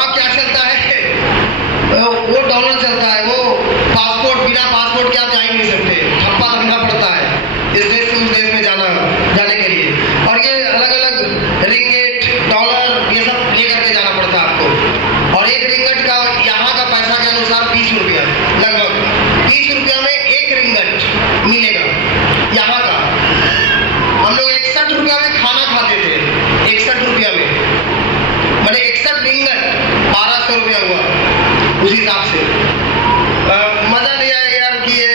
वहाँ क्या चलता है, वो डॉलर चलता है, वो पासपोर्ट, बिना पासपोर्ट के आप जा ही नहीं सकते, ठप्पा लगना पड़ता है इस देश से उस देश में जाने के लिए। और ये अलग अलग रिंगेट, डॉलर, ये सब ले करके जाना पड़ता है आपको। और एक रिंगट का यहाँ का पैसा के अनुसार 20 रुपया, लगभग 20 रुपया में एक रिंगट मिलेगा यहाँ का। हम लोग 61 रुपया में खाना खाते थे, 61 रुपया में, मैंने 61 रिंगट 1200 रुपया हुआ उस हिसाब से। मजा नहीं आया यार कि ये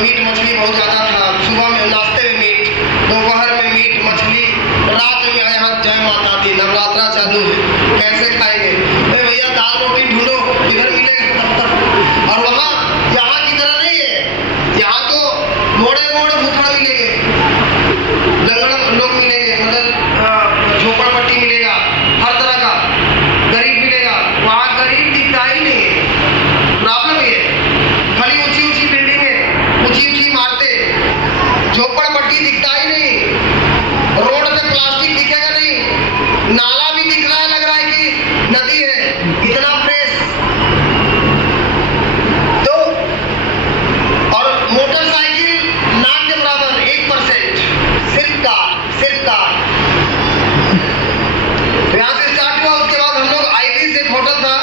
मीट मछली बहुत ज्यादा था। सुबह में नाश्ते में मीट, दोपहर में मीट मछली, रात में यहाँ जय माता दी, नवरात्रा चालू है, कैसे खाएंगे भैया, दाल रोटी ढूंढो किधर मिलेगा तब तक। और वहाँ यहाँ की तरह नहीं है, यहाँ तो मोड़े मोड़े भूखड़ मिलेंगे, लंगड़ लोग मिलेंगे, मतलब झोपड़पट्टी मिलेगा, हर तरह का गरीब मिलेगा। वहाँ गरीब दिखता ही नहीं है, प्रॉब्लम ये खाली ऊंची ऊंची बिल्डिंगें, ऊंची ऊंची इमारतें, झोपड़पट्टी दिखता ही नहीं, रोड पे प्लास्टिक दिखेगा नहीं, नाला भी दिख रहा है, लग रहा है कि नदी है, इतना फ्रेश। तो और मोटरसाइकिल नाक के बराबर 1%, सिर्फ कार। तो यहाँ से स्टार्ट हुआ। उसके बाद हम लोग आईबीज, एक होटल था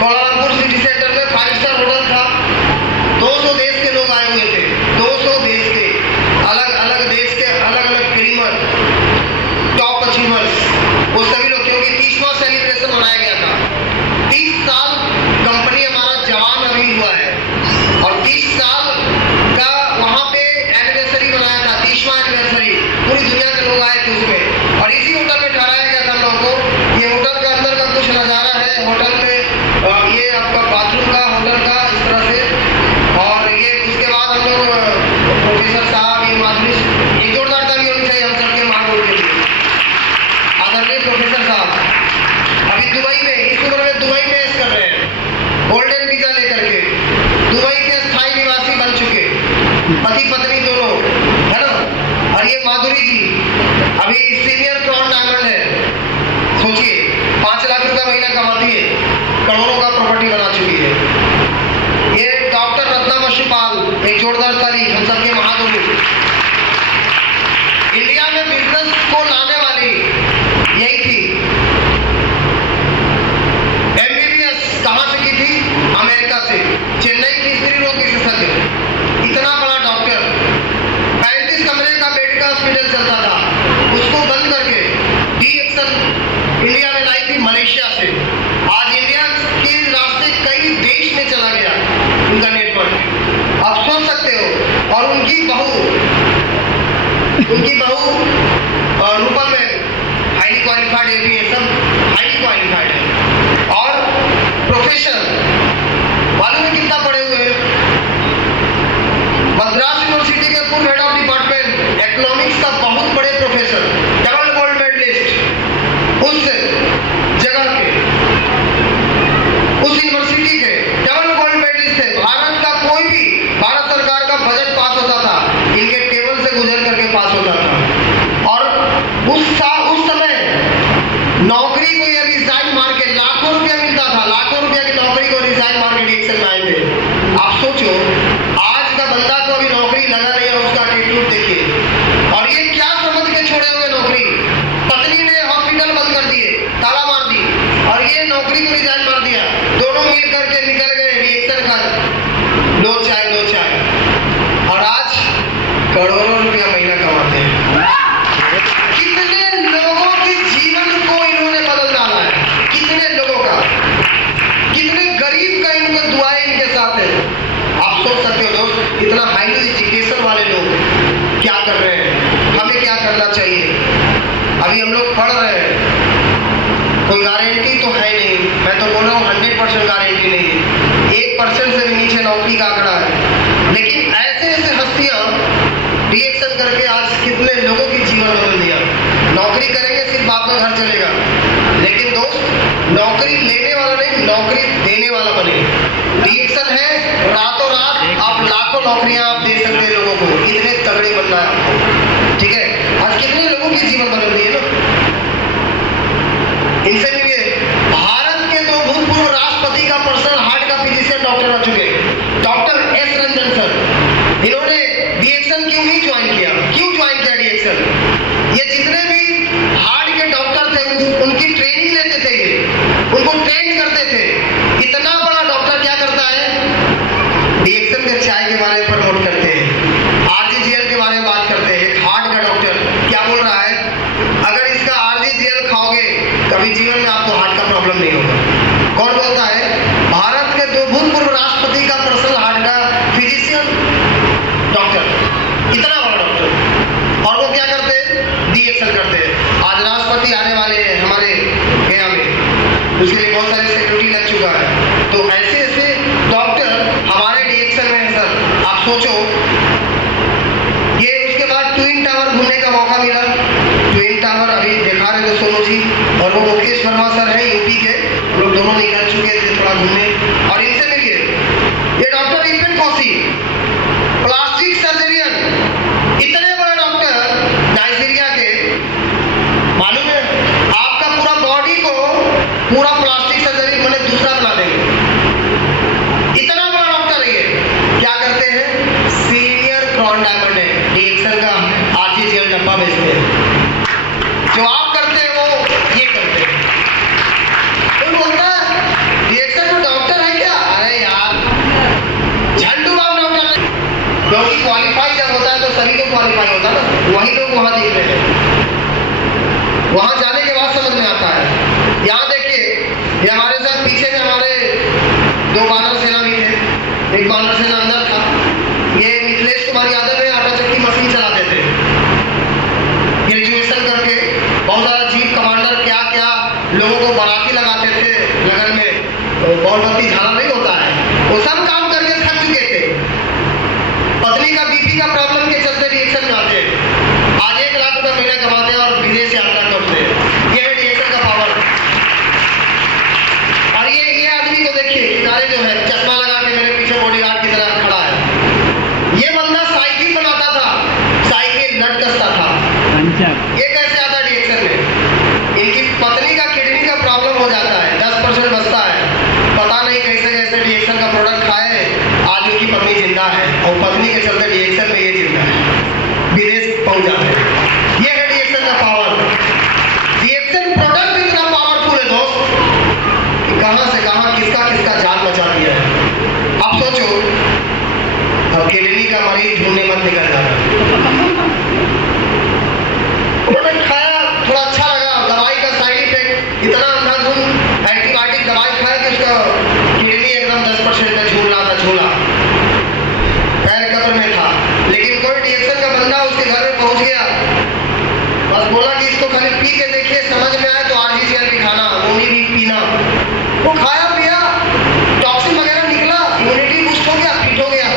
कोलालमपुर सिटी सेंटर में, 5 स्टार होटल था। 200 देश के लोग आए हुए थे, 200 देश के, अलग अलग देश के अलग अलग क्रीमर, टॉप अचीवर्स, वो सभी लोग, क्योंकि 30वां सेलिब्रेशन मनाया गया था। 30 साल कंपनी हमारा जवान अभी हुआ है, और 30 साल का वहाँ पे एनिवर्सरी मनाया था, 30वां एनिवर्सरी, पूरी दुनिया के लोग आए थे उसमें। और इसी होटल में ठहराया गया था हम लोगों को। ये होटल के अंदर का कुछ नज़ारा है, होटल में ये आपका बाथरूम का, होटल का, इस तरह से। और ये उसके बाद हम लोग प्रोफेसर साहब, ये माधुरी, एक जोरदार ताली होनी चाहिए हम सबके मांगों के लिए, आदरणीय प्रोफेसर साहब। अभी दुबई में, इस उम्र में दुबई में ऐश कर रहे हैं, गोल्डन वीजा लेकर के दुबई के स्थायी निवासी बन चुके, पति पत्नी दोनों, है ना। और ये माधुरी जी अभी सीनियर क्राउन डायमंड है, सोचिए 5 लाख रुपया महीना कमाती है, करोड़ों का प्रॉपर्टी बना चुकी है। ये डॉक्टर रत्ना मशुपाल, एक जोरदार ताली हम सबके महागुरु। इंडिया में बिजनेस को लाने वाली यही थी। MBBS कहाँ से की थी? अमेरिका से, चेन्नई की स्त्री रोग विशेषज्ञ, इतना बड़ा डॉक्टर। 35 कमरे का बेड का हॉस्पिटल चलता था, उसको बंद करके डीएक्सन इंडिया में लाई थी मलेशिया से। आज इंडिया के रास्ते कई देश में चला गया उनका नेटवर्क, आप सोच सकते हो। और उनकी बहू रूपम में हाईली क्वालिफाइड, ये भी है, सब हाईली क्वालिफाइड है। और प्रोफेसर मालूम है कितना पढ़े हुए हैं? मद्रास यूनिवर्सिटी के पूर्व हेड ऑफ डिपार्टमेंट इकोनॉमिक्स का बहुत बड़े प्रोफेसर, डबल गोल्ड मेडलिस्ट, उस जगह के, उस यूनिवर्सिटी के डबल गोल्ड मेडलिस्ट थे। भारत का कोई भी, भारत सरकार का बजट पास होता था, इनके टेबल से गुजर करके पास होता था। और उस समय नौकरी को ये रिजाइन मार के, लाखों रुपया मिलता था, लाखों रुपया की नौकरी को रिजाइन मार के डिएक्शन में आए थे। आप सोचो, आज का बंदा को अभी नौकरी लगा नहीं है, उसका एटीट्यूड देखिए। और ये क्या समझ के छोड़े हुए नौकरी, पत्नी ने हॉस्पिटल बंद कर दिए, ताला मार दी, और ये नौकरी को रिजाइन मार दिया। दोनों मिल करके निकल गए रिएक्शन का, लो चाय। और आज करोड़ों रुपया महीना कमाते हैं। कितने लोगों के जीवन को इन्होंने बदल डाला है, कितने लोगों का, कितने गरीब का इनके दुआएं इनके साथ है। आप सोच सकते हो दोस्त, इतना हाईली एजुकेशन वाले लोग क्या कर रहे हैं, हमें क्या करना चाहिए। अभी हम लोग पढ़ रहे हैं, कोई गारंटी तो है नहीं, मैं तो बोल रहा हूँ 100% गारंटी नहीं है, 1% से भी नीचे नौकरी का आंकड़ा है। लेकिन ऐसे ऐसे हस्तियां रिएक्शन करके आज कितने लोगों की जीवन बदल दिया। नौकरी करेंगे सिर्फ आपका घर चलेगा, लेकिन दोस्त नौकरी लेने वाला नहीं, नौकरी देने वाला बने। रिएक्शन है, रातों रात आप लाखों नौकरियां आप दे सकते हैं लोगों को, इतने तगड़े बनना है आपको, ठीक है। आज कितने लोगों की जीवन बदल दी है ना। इनसे मिलिए, भारत के 2 भूतपूर्व कम नहीं होगा। कौन बोलता है? भारत के 2 भूतपूर्व राष्ट्रपति का पर्सनल हार्ट का फिजिशियन डॉक्टर, इतना बड़ा डॉक्टर, और वो क्या करते हैं? डीएक्सल करते हैं। आज राष्ट्रपति आने वाले हैं हमारे गया में, उसके लिए बहुत सारे सिक्योरिटी लग चुका है। तो ऐसे ऐसे डॉक्टर हमारे डीएक्सल में है सर। आप सोचो, ये उसके बाद ट्विन टावर घूमने का मौका मिला। ट्विन टावर अभी दिखा रहे थे सोनू जी, और वो मुकेश वर्मा सर है यूपी के, लोग दोनों निकल चुके थे थोड़ा घूमने, और इनसे मिलिए। ये डॉक्टर इरफान कौसी, प्लास्टिक सर्जरियन, इतने बड़े डॉक्टर नाइजीरिया के, मालूम है आपका पूरा बॉडी को पूरा प्लास्टिक सर्जरी मैंने दूसरा बना देंगे। इतना बड़ा डॉक्टर है ये। क्या करते हैं? सीनियर क्रॉन डायमंड है, डीएक्सल का आरजीसीएल डब्बा बेचते हैं। जो आप करते हैं वो ये करते हैं। तो बोलता है डीएक्सल में डॉक्टर है क्या? अरे यार झंडू बाबू डॉक्टर नहीं, क्योंकि क्वालिफाई जब होता है तो सभी को क्वालिफाई होता है ना, वही लोग वहां देख रहे हैं। वहां जाने के बाद समझ में आता है। यहाँ देखिए, ये हमारे साथ पीछे में हमारे 2 बानर सेना भी थे। एक बानर सेना अंदर था, ये मिथिलेश कुमार यादव है, आटा चक्की मशीन चलाते थे, ग्रेजुएशन करके। बहुत सारा चीफ कमांडर क्या क्या लोगों को बाराती लगाते थे लगन में, बॉल बत्ती झाला नहीं होता है, वो सब काम करके थक चुके थे। पत्नी का बीपी का प्रॉब्लम के चलते डीएक्सल में आते हैं। आज 1 लाख रुपए महीने कमाते हैं और विदेश यात्रा करते हैं। ये है डीएक्सल का पावर। और ये आदमी को देखिए, किनारे जो है चश्मा लगा के मेरे पीछे बॉडीगार्ड की तरह खड़ा है। ये बंदा साइकिल बनाता था, साइकिल नट कसता था। ये कैसे आता है डीएक्सल में? इनकी पत्नी का किडनी का प्रॉब्लम हो जाता है, 10% बचता है, पता नहीं कैसे कैसे डीएक्सल का प्रोडक्ट खाए, आज उनकी पत्नी जिंदा है, और पत्नी के चलते डीएक्सल में ये जिंदा है, विदेश पहुंच जाते हैं। ये है डीएक्सल का पावर। डीएक्सल प्रोडक्ट इतना पावरफुल है दोस्त, कहां से कहां किसका किसका जान बचा दिया है। अब सोचो, अब किडनी का मरीज ढूंढने मत निकल जाना। प्रोडक्ट खाया, थोड़ा अच्छा लगा, दवाई का साइड इफेक्ट इतना अंधाधुंध एंटीबायोटिक दवाई खाया कि उसका किडनी एकदम 10% का झूल रहा था, झूला पैर कब्र में था। लेकिन कोई डीएक्सल का बंदा उसके घर में पहुंच गया, बस बोला कि इसको खाली पी के देखिए, समझ में आए तो आरजीसीएल भी खाना, गोली भी पीना। वो खाया पिया, टॉक्सिन वगैरह निकला, इम्यूनिटी बूस्ट हो गया, फिट हो गया।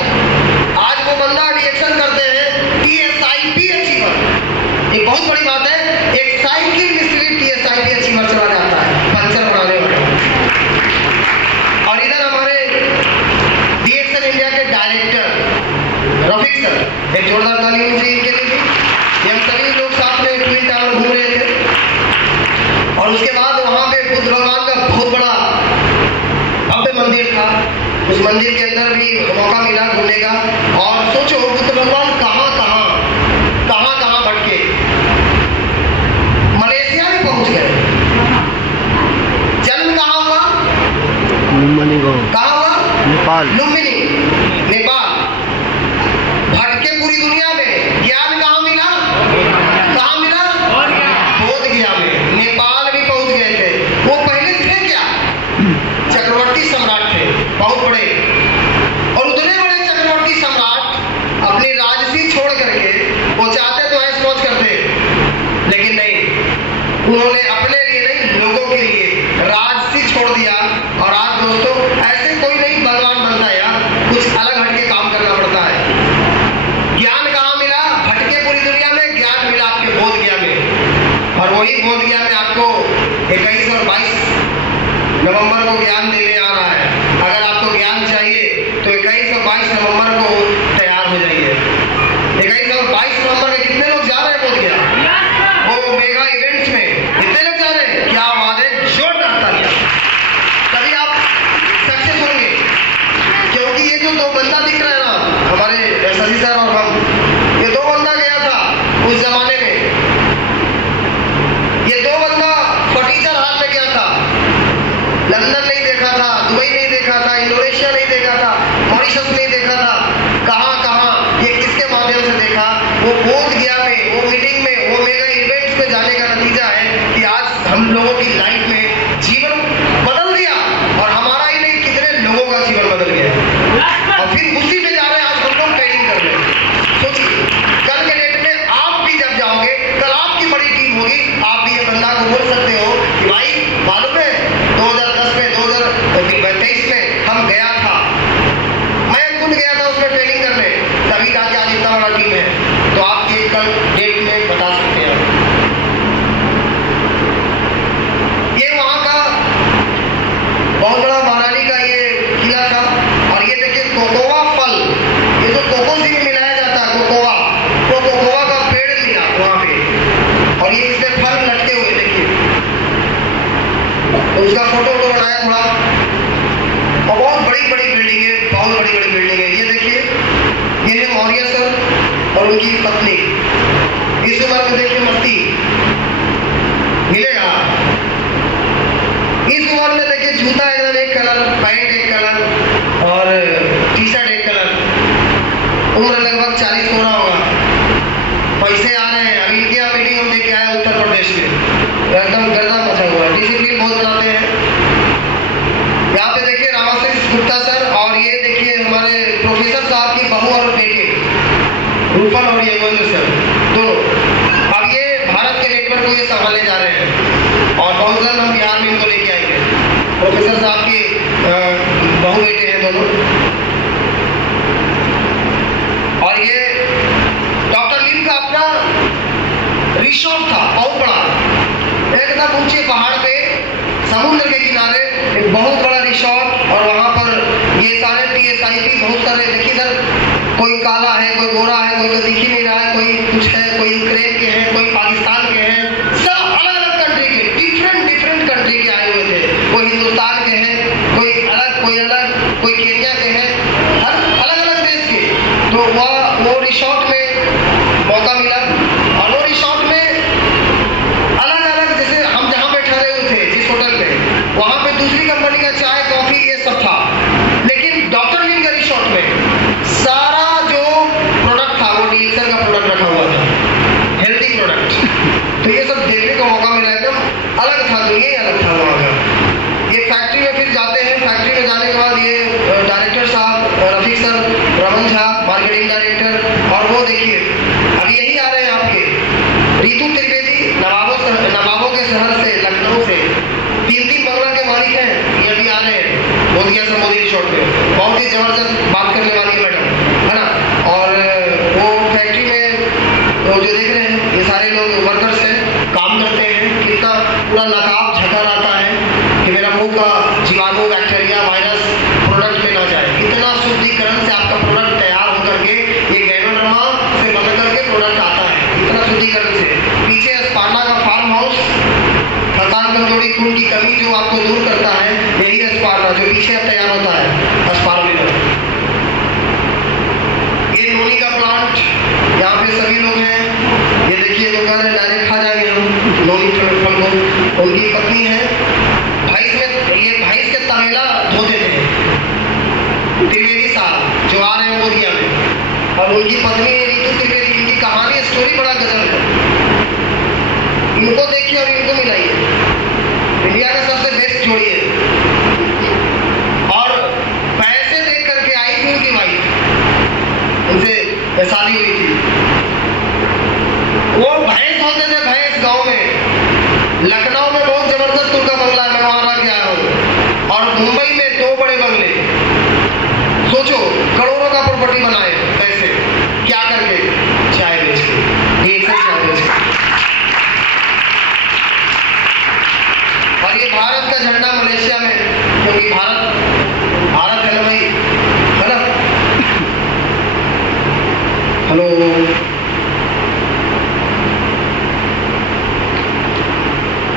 आज वो बंदा डीएक्सल करते हैं टीएसआईपी अचीवर। एक बहुत बड़ी बात है, एक साइकिल मिस्त्री टीएसआईपी अचीवर चला जाता है, पंचर बनाने वाला। और इधर हमारे डीएक्सल इंडिया के डायरेक्टर रफीक सर, एक जोरदार ताली मुझे इनके लिए। हम सभी लोग साथ में ट्विन टावर घूम रहे थे, और उसके बाद वहां पे बुद्ध भगवान का बहुत बड़ा भव्य मंदिर था। उस मंदिर के अंदर भी मौका मिला घूमने का। और सोचो, बुद्ध भगवान कहां कहां भटके, मलेशिया में पहुंच गए। जन्म कहां हुआ? कहां हुआ? नेपाल, लुम्बिनी, नेपाल। भटके पूरी दुनिया में, ज्ञान कहां मिला? कहां मिला? बोध गया में। नेपाल भी पहुंच गए थे। वो पहले थे क्या? चक्रवर्ती सम्राट थे, बहुत बड़े, और उतने बड़े चक्रवर्ती सम्राट अपनी राजसी छोड़ करके, वो चाहते तो ऐश मौज करते, लेकिन नहीं, उन्होंने अपने लिए नहीं, लोगों के लिए राजसी छोड़ दिया। और आज दोस्तों, ऐसे कोई नहीं भगवान बनता है यार, कुछ अलग हटके काम करना पड़ता है। ज्ञान कहाँ मिला? भटके पूरी दुनिया में, ज्ञान मिला आपके बोध गया में। और वही बोध गया में आपको 21 और 22 नवंबर को ज्ञान देने आ रहा है। अगर आपको ज्ञान चाहिए तो 21 और 22 नवंबर को तैयार हो जाइए। 21 और 22 नवंबर के कितने लोग जा रहे हैं बोध गया? वो मेगा इवेंट्स में कितने लोग जा रहे हैं? क्या बात है, जोरदार तालियां। तभी आप सक्सेस होंगे, क्योंकि ये जो 2 बंदा दिख रहा है ना, हमारे शशि सर और हम, ये 2 बंदा गया था उस जमाने में। ये 2 बंदा फटीचर हाथ में गया था, लंदन नहीं देखा था, दुबई नहीं देखा था, इंडोनेशिया नहीं देखा था, मॉरिशस नहीं देखा था, कहां ये किसके माध्यम से देखा? वो बोध गया में, वो मीटिंग में, वो मेगा इवेंट्स में जाने का नतीजा है कि आज हम लोगों की लाइफ में जीवन उसका फोटो बनाया थोड़ा। और बहुत बड़ी बड़ी बिल्डिंग है, बहुत बड़ी बड़ी बिल्डिंग है। ये देखिए, ये है मौर्य सर और उनकी पत्नी। इस उम्र में देखिए मस्ती मिलेगा। इस उम्र में देखिए जूता एकदम एक कलर, पैंट एक कलर और टी शर्ट एक कलर। उम्र लगभग 40 हो रहा होगा। पैसे आ रहे हैं। अभी इनके यहाँ मीटिंग हम लेके आए उत्तर प्रदेश के, एकदम गर्दा मचा हुआ है। डिसिप्लिन बहुत बनाते हैं। यहाँ पे देखिए रामाशीष गुप्ता सर और ये देखिए हमारे प्रोफेसर साहब की बहू और बेटे रूपल और योगेंद्र सर दोनों। अब ये भारत के नेटवर्क को ये संभालने जा रहे हैं और बहुत जल्द हम बिहार में इनको लेके आएंगे। प्रोफेसर साहब के बहू बेटे हैं दोनों। और ये डॉक्टर लीम का अपना रिसोर्ट था, बहुत बड़ा, एकदम ऊंचे पहाड़ पे समुद्र के किनारे एक बहुत बड़ा रिसोर्ट। और वहां पर ये सारे TSIP बहुत सारे, देखिए इधर कोई काला है, कोई गोरा है, कोई तो दिख ही नहीं रहा है, कोई कुछ है, कोई यूक्रेन के हैं, कोई पाकिस्तान के हैं, सब अलग अलग कंट्री के, डिफरेंट डिफरेंट कंट्री के आए हुए थे। कोई हिंदुस्तान के हैं, कोई अलग, कोई केन्या के हैं, हर अलग अलग देश के। तो वो रिसोर्ट में मौका मिला और वो रिसोर्ट में अलग अलग, जैसे हम जहाँ पे ठहरे हुए थे जिस होटल में, वहां पे दूसरी कंपनी का चाय कॉफी ये सब था। लेकिन डॉक्टर लीम के रिसोर्ट में सारा जो प्रोडक्ट था वो DXL का प्रोडक्ट रखा हुआ था, हेल्दी प्रोडक्ट। तो ये सब देखने को मौका मिला, एकदम अलग था, दुनिया ही अलग था वहाँ का। ये फैक्ट्री में फिर जाते हैं। फैक्ट्री में जाने के बाद ये डायरेक्टर साहब Rafiq sir, Raman Jha marketing director, और वो देखिए अभी यही आ रहे हैं आपके रितु त्रिवेदी, नवाबों के शहर से, लखनऊ से, 3 बंगला के मालिक हैं। ये अभी आ रहे हैं बोधिया से मोदी रिसोर्ट में। बहुत ही जबरदस्त बात करने वाली है मैडम, है ना। और वो फैक्ट्री में वो जो देख रहे हैं ये सारे लोग वर्कर्स हैं, काम करते हैं। कितना पूरा नकाब झकर आता है कि मेरा मुंह का जीवाणु, बैक्टीरिया, वायरस प्रोडक्ट में ना जाए। इतना शुद्धिकरण से आपका प्रोडक्ट तैयार होकर के ये गैनोडर्मा से बदल करके प्रोडक्ट आता है, इतना शुद्धिकरण से। पीछे अस्पार्ना का फार्म हाउस, थकान, कमजोरी, खून की कमी जो आपको दूर करता है, यही अस्पार्ना जो पीछे तैयार होता है, अस्पार्विनर। ये नोनी का प्लांट, यहाँ पे सभी लोग हैं। ये देखिए दुकान है, डायरेक्ट खा जाएंगे हम नोनी फल को। उनकी पत्नी है, भैंस के तबेला धोते थे त्रिवेदी साहब जो आ रहे हैं बोधिया में। और उनकी पत्नी रितु त्रिवेदी, इनकी कहानी स्टोरी बड़ा गजब है। इनको देखिए और इनको मिलाइए, इंडिया का सबसे बेस्ट जोड़ी है। और पैसे देख करके आई थी उनकी वाइफ, उनसे शादी हुई थी। वो भैंस होते थे, भैंस गांव में। लखनऊ में बहुत जबरदस्त उनका बंगला है, मैं वहां रह के आया हूँ। और मुंबई में 2 बड़े बंगले, सोचो करोड़ों का प्रॉपर्टी बनाए, पैसे क्या करके, चाय बेच के, DXL चाय बेच के। और ये भारत का झंडा मलेशिया में, क्योंकि भारत है ना भाई, है ना। हेलो,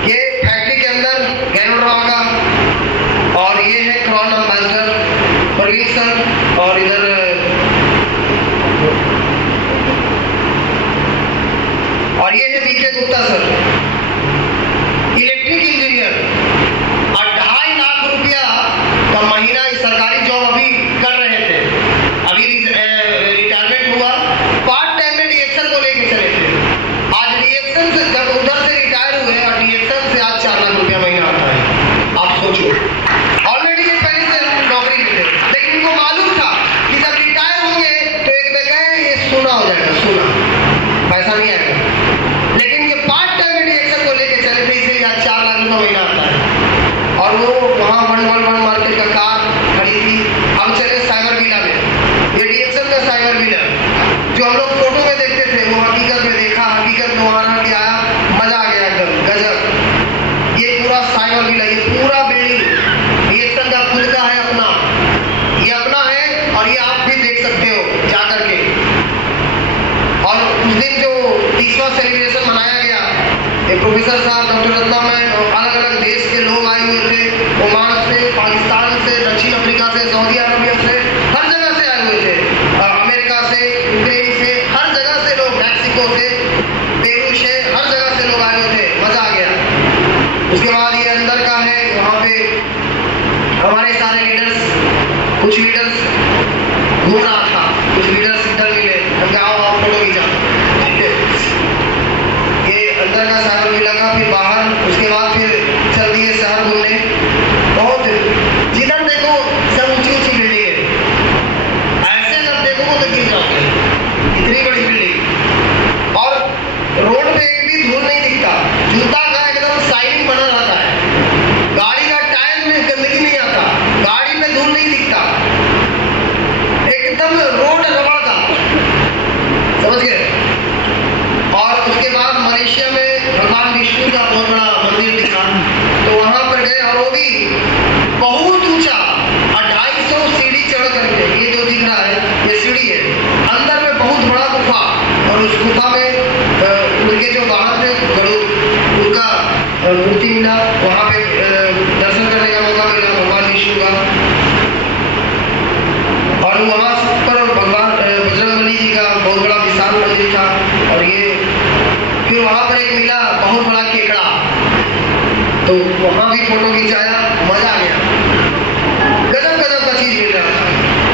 ये फैक्ट्री के अंदर गैनोडर्मा का, और ये है क्रॉन एम्बेसडर प्रवीण सर, और इधर और ये है BK Gupta sir, electric engineer. और 2.5 लाख रुपया का महीना सरकारी जॉब अभी कर रहे थे, अभी रिटायरमेंट हुआ, पार्ट टाइम में DXL को लेके चले थे। आज DXL से जब उधर से रिटायर हुए और DXL से आज 4 लाख रुपया महीना आता है। आप सोचो, ऑलरेडी ये पहले से नौकरी में थे, लेकिन इनको मालूम था कि जब रिटायर होंगे तो एक जगह ये सोना हो जाएगा, सोना, पैसा नहीं आएगा। लेकिन ये पार्ट टाइम में DXL को लेके चले थे, इसीलिए आज 4 लाख रुपया महीना आता है। और वो वहाँ 111 मार्केट का कार खड़ी थी। अब चले साइबर विला में, ये DXL का साइबर विला जो हम लोग फोटो में देखते थे, वो हकीकत में देखा, हकीकत में वहां रह के आया, मजा आ गया एकदम गजब। ये पूरा साइबर विला, ये पूरा बिल्डिंग DXL का खुद का है, अपना, ये अपना है। और ये आप भी देख सकते हो जा करके। और उस दिन जो 30वां सेलिब्रेशन मनाया गया, प्रोफेसर साहब, डॉक्टर रत्ना मैम, अलग अलग देश के लोग आए हुए थे। हमारे सारे लीडर्स, कुछ लीडर्स घूम रहा था, कुछ लीडर्स इधर मिले, हम आओ आप फोटो खींचा। ये अंदर का साइबर विला का, फिर बाहर, उसके बाद फिर चल दिए शहर घूमने। बहुत जिधर देखो सब ऊंची ऊंची बिल्डिंग है, ऐसे अगर देखो तो गिर जाओगे, इतनी बड़ी बिल्डिंग। और रोड पे एक भी धूल नहीं दिखता, जूता का एकदम शाइनिंग बना रहता है, गाड़ी का टायर में गंदगी नहीं आता, गाड़ी में धूल नहीं दिखता, एकदम रोड रबड़ का, समझ गए। और उसके बाद मलेशिया में भगवान विष्णु का बहुत बड़ा मंदिर दिखा, तो वहां पर गए और वो भी बहुत ऊंचा, 250 सीढ़ी चढ़ करके, ये जो दिख रहा है ये सीढ़ी है, अंदर में बहुत बड़ा गुफा, और उस गुफा में उनके जो बाहर थे गरुड़, उनका मूर्ति मिला, वहां पे दर्शन करने का मौका मिला भगवान विष्णु का। और वहां पर भगवान बजरंगबली जी का बहुत बड़ा विशाल मंदिर था। और ये फिर वहां पर एक मिला बहुत बड़ा केकड़ा, तो वहां भी फोटो खिंचाया, मजा आ गया, गजब गजब का चीज मिल रहा था।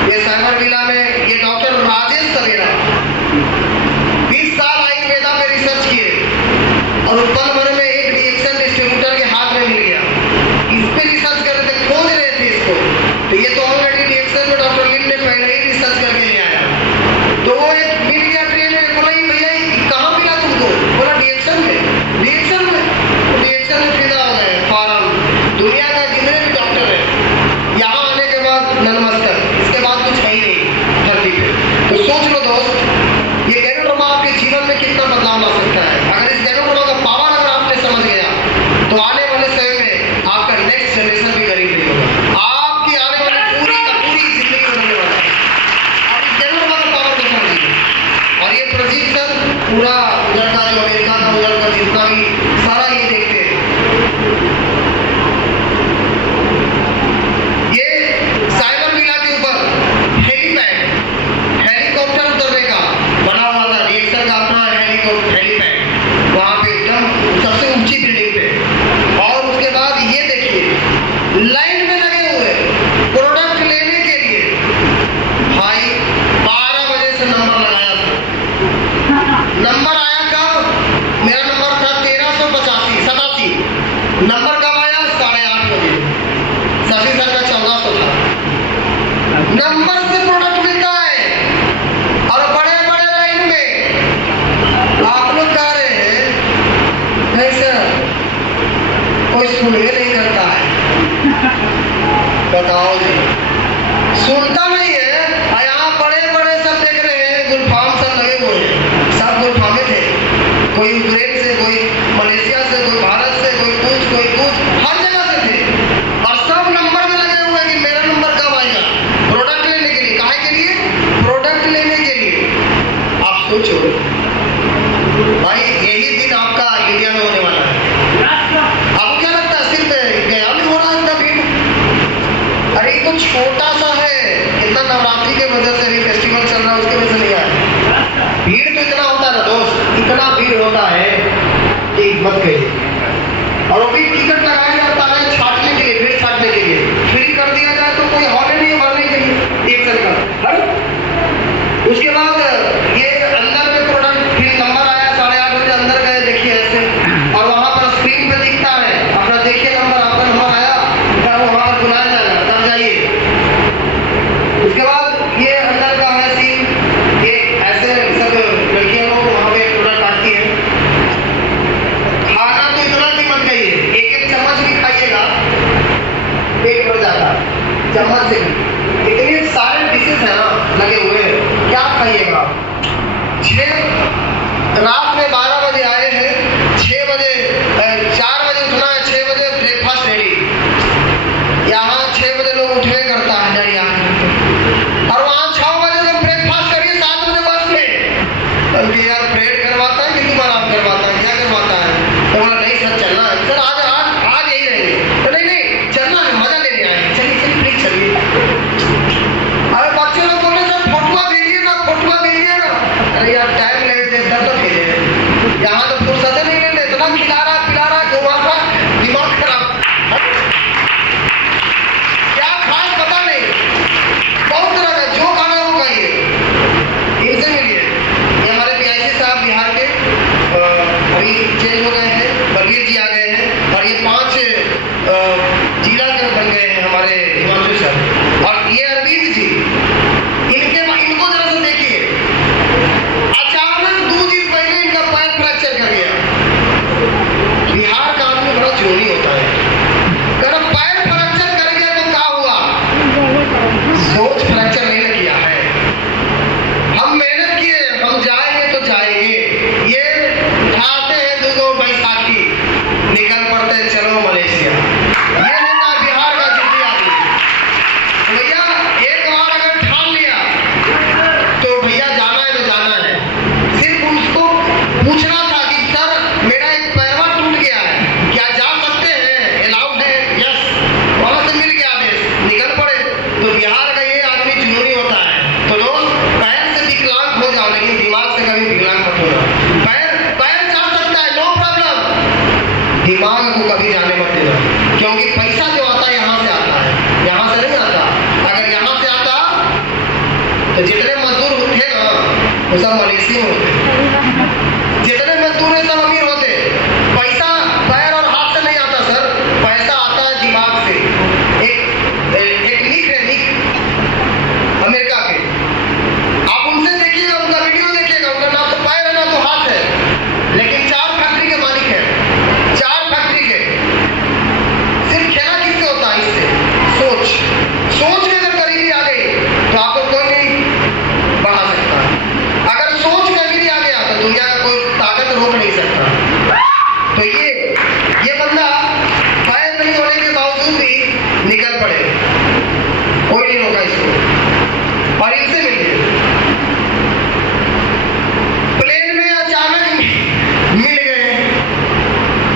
ये साइबर विला में ये डॉक्टर राजेश सवेरा 20 साल आयुर्वेदा में रिसर्च किए, और पल भर में एक रिएक्शन डिस्ट्रीब्यूटर के हाथ में मिल गया, इस पे रिसर्च कर रहे थे, खोज रहे थे इसको, तो ये तो ऑलरेडी रिएक्शन में डॉक्टर लिम ने पहले ही रिसर्च करके ले आया, तो वो एक मिल गया ट्रेन में, बोला ये भैया कहाँ मिला तुमको, बोला रिएक्शन में, रिएक्शन में फिदा हो गए फॉरम, दुनिया का जितने भी डॉक्टर है यहाँ आने के बाद नमस्कार, इसके बाद कुछ है ही नहीं धरती पे। तो सोच लो दोस्त, ये गैनोड्रामा आपके जीवन में कितना बदलाव ला सकता है। अगर इस गैनोड्रामा का पावर अगर आपने समझ गया, तो आने वाले समय में आपका नेक्स्ट जनरेशन भी गरीब नहीं होगा, आपकी आने वाली पूरी का पूरी जिंदगी बनने वाला है। आप इस गैनोड्रामा का पावर को समझिए। और ये प्रोजेक्शन पूरा उधर का जो अमेरिका का उधर का जितना भी सारा ये देखते हैं, ये साइबर विला के ऊपर हेलीपैड, हेलीकॉप्टर उतरने का बना हुआ था, रिएक्शन का अपना हेलीपैड, वहां पे एकदम सबसे ऊंची बिल्डिंग पे। और उसके बाद ये देखिए लाइन में लगे हुए प्रोडक्ट लेने के लिए, भाई 12 बजे से नंबर लगाया था, नंबर आया कब, मेरा नंबर था 1385 नंबर कब आया, 8:30 बजे, शशि सर का 1400 था, नंबर से प्रोडक्ट मिलता है, और बड़े बड़े लाइन में। आप लोग कह रहे हैं नहीं सर कोई सुनने नहीं करता है, बताओ जी, सुनता नहीं है। यहाँ बड़े बड़े सब देख रहे हैं, गुलफाम सब लगे हुए हैं, सब गुलफामे थे, कोई यूक्रेन से, कोई मलेशिया से, कोई भारत से, कोई कुछ हर जगह से थे, और सब नंबर में लगे हुए हैं कि मेरा नंबर कब आएगा, प्रोडक्ट लेने के लिए। काहे के लिए, प्रोडक्ट लेने के लिए। आप सोचो भाई, यही दिन आपका इंडिया में होने वाला है। आपको क्या लगता है सिर्फ गया में हो रहा है इतना भीड़? अरे ये तो छोटा सा है, इतना नवरात्रि के वजह से भी फेस्टिवल चल रहा है, उसके वजह से नहीं आया। भीड़ तो इतना होता है ना दोस्त, इतना भीड़ होता है कि मत कहिए। और वो भी टिकट लगाया जाता है छाटने के लिए, भीड़ छाटने के लिए, फ्री कर दिया जाए तो कोई हॉल नहीं है भरने के लिए रिएक्शन का। उसके बाद ये अंदर में प्रोडक्ट, फिर नंबर आया 8:30 बजे, अंदर गए, देखिए ऐसे, और वहां पर स्क्रीन पे दिखता है अपना, देखिए नंबर, आपका नंबर आया, वहां पर बुलाया जाएगा, तब जाइए। उसके बाद ये अंदर का है सीन, ये ऐसे सब लड़कियों को वहां पे प्रोडक्ट आती है, जिला के बन गए हैं हमारे हिमांशु सर। और ये अरविंद जी, इनको जरा सा देखिए, अचानक 2 दिन पहले इनका पैर फ्रैक्चर कर गया। बिहार का आदमी बड़ा जुनूनी होता है। अगर पैर फ्रैक्चर कर गया तो क्या हुआ? सोच फ्रैक्चर नहीं न किया है। हम मेहनत किए, हम जाएंगे तो जाएंगे। ये उठाते हैं 2 बैसाखी, निकल पड़ते हैं चलो मलेशिया। ये होता है बिहार का जिद्दी आदमी। तो भैया एक बार अगर ठान लिया तो भैया जाना है तो जाना है। सिर्फ उसको पूछना था कि सर मेरा एक पैरवा टूट गया है, क्या जा सकते हैं? अलाउड है? यस। वहां से मिल गया आदेश, निकल पड़े। तो बिहार का ये आदमी जुनूनी होता है। तो दोस्त, पैर से विकलांग हो जाओ लेकिन दिमाग से कभी विकलांग मत होना। पैर जा सकता है, नो प्रॉब्लम। दिमाग को कभी जाने मत देना, क्योंकि पैसा जो आता है यहाँ से आता है, यहाँ से नहीं आता। अगर यहाँ से आता तो जितने मजदूर थे ना वो सब मलेशिया में होते। जितने मजदूर है सब अमीर होते। पैसा पैर और हाथ से नहीं आता सर, पैसा आता है दिमाग से। एक निक है, निक अमेरिका के, आप उनसे देखिएगा, उनका वीडियो देखिएगा। उनका ना तो पैर है ना तो हाथ है, लेकिन 4 फैक्ट्री के मालिक है। 4 फैक्ट्री के। सिर्फ खेला किससे होता है? इससे। सोच में अगर करीबी आ गई तो आपको कोई नहीं बढ़ा सकता। अगर सोच करीबी आ गया तो दुनिया का कोई ताकत रोक नहीं सकता। तो ये बंदा पैर नहीं होने के बावजूद भी निकल पड़े, कोई नहीं रोका इसको। और इनसे मिलिए, प्लेन में अचानक मिल गए।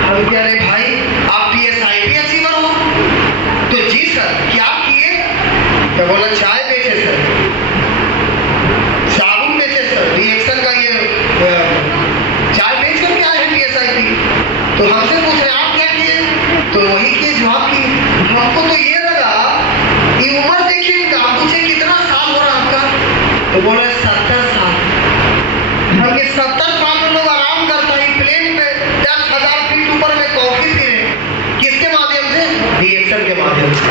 अब कह रहे भाई आप PSIP अचीवर हो? तो जी सर। क्या किए? तो बोला चाय बेचे सर, साबुन बेचे सर, रिएक्शन का ये चाय बेच कर क्या है PSIP? तो हमसे पूछ रहे आप क्या किए? तो वही किए जो आप किए। हमको तो ये लगा, ये उम्र देखिए इनका। हम पूछे कितना साल हो रहा आपका? तो बोले 70 साल। हम ये 70 साल में लोग आराम करता है प्लेन पे 10,000 फीट ऊपर में कॉफी पी रहे। किसके माध्यम से? रिएक्शन के माध्यम से।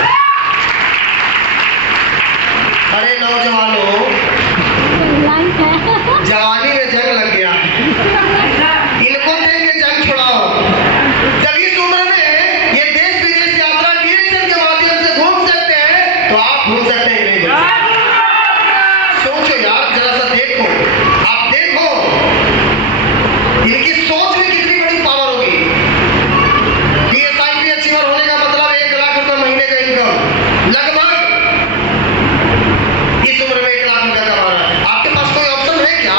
अरे नौजवानों, जवानी में जंग लग गया, इनको देंगे जंग छुड़ाओ। जब इस उम्र में ये देश विदेश यात्रा रिएक्शन के माध्यम से घूम सकते हैं तो आप घूम सकते हैं नहीं? सोचो यार, जरा सा देखो, आप देखो इनकी सोच में कितनी बड़ी पावर होगी। PSIP अचीवर होने का मतलब 1 लाख रुपए महीने का इनकम, लगभग इस उम्र में 1 लाख रुपया कमा रहा है। आपके पास कोई ऑप्शन है क्या?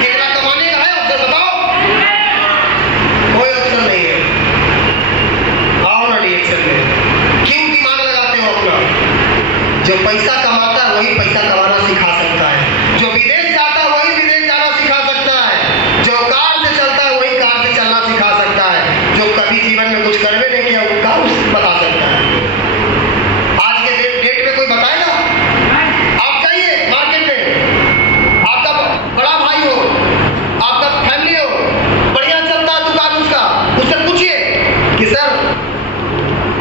1 लाख कमाने का है ऑप्शन? बताओ। कोई ऑप्शन नहीं है। आओ ना रिएक्शन में। क्यों दिमाग लगाते हो अपना? जो पैसा कमाता है वही पैसा कमाना सिखा सकता है। जो विदेश जाता है वही विदेश जाना सिखा सकता है। जो कार से चलता है वही कार से चलना सिखा सकता है। जो कभी जीवन में कुछ करवे नहीं किया वो कार बता सकता है। आज के डेट में कोई बताएगा? आप जाइए मार्केट में, आपका बड़ा भाई हो, आपका फैमिली हो, बढ़िया चलता है दुकान उसका, उससे पूछिए कि सर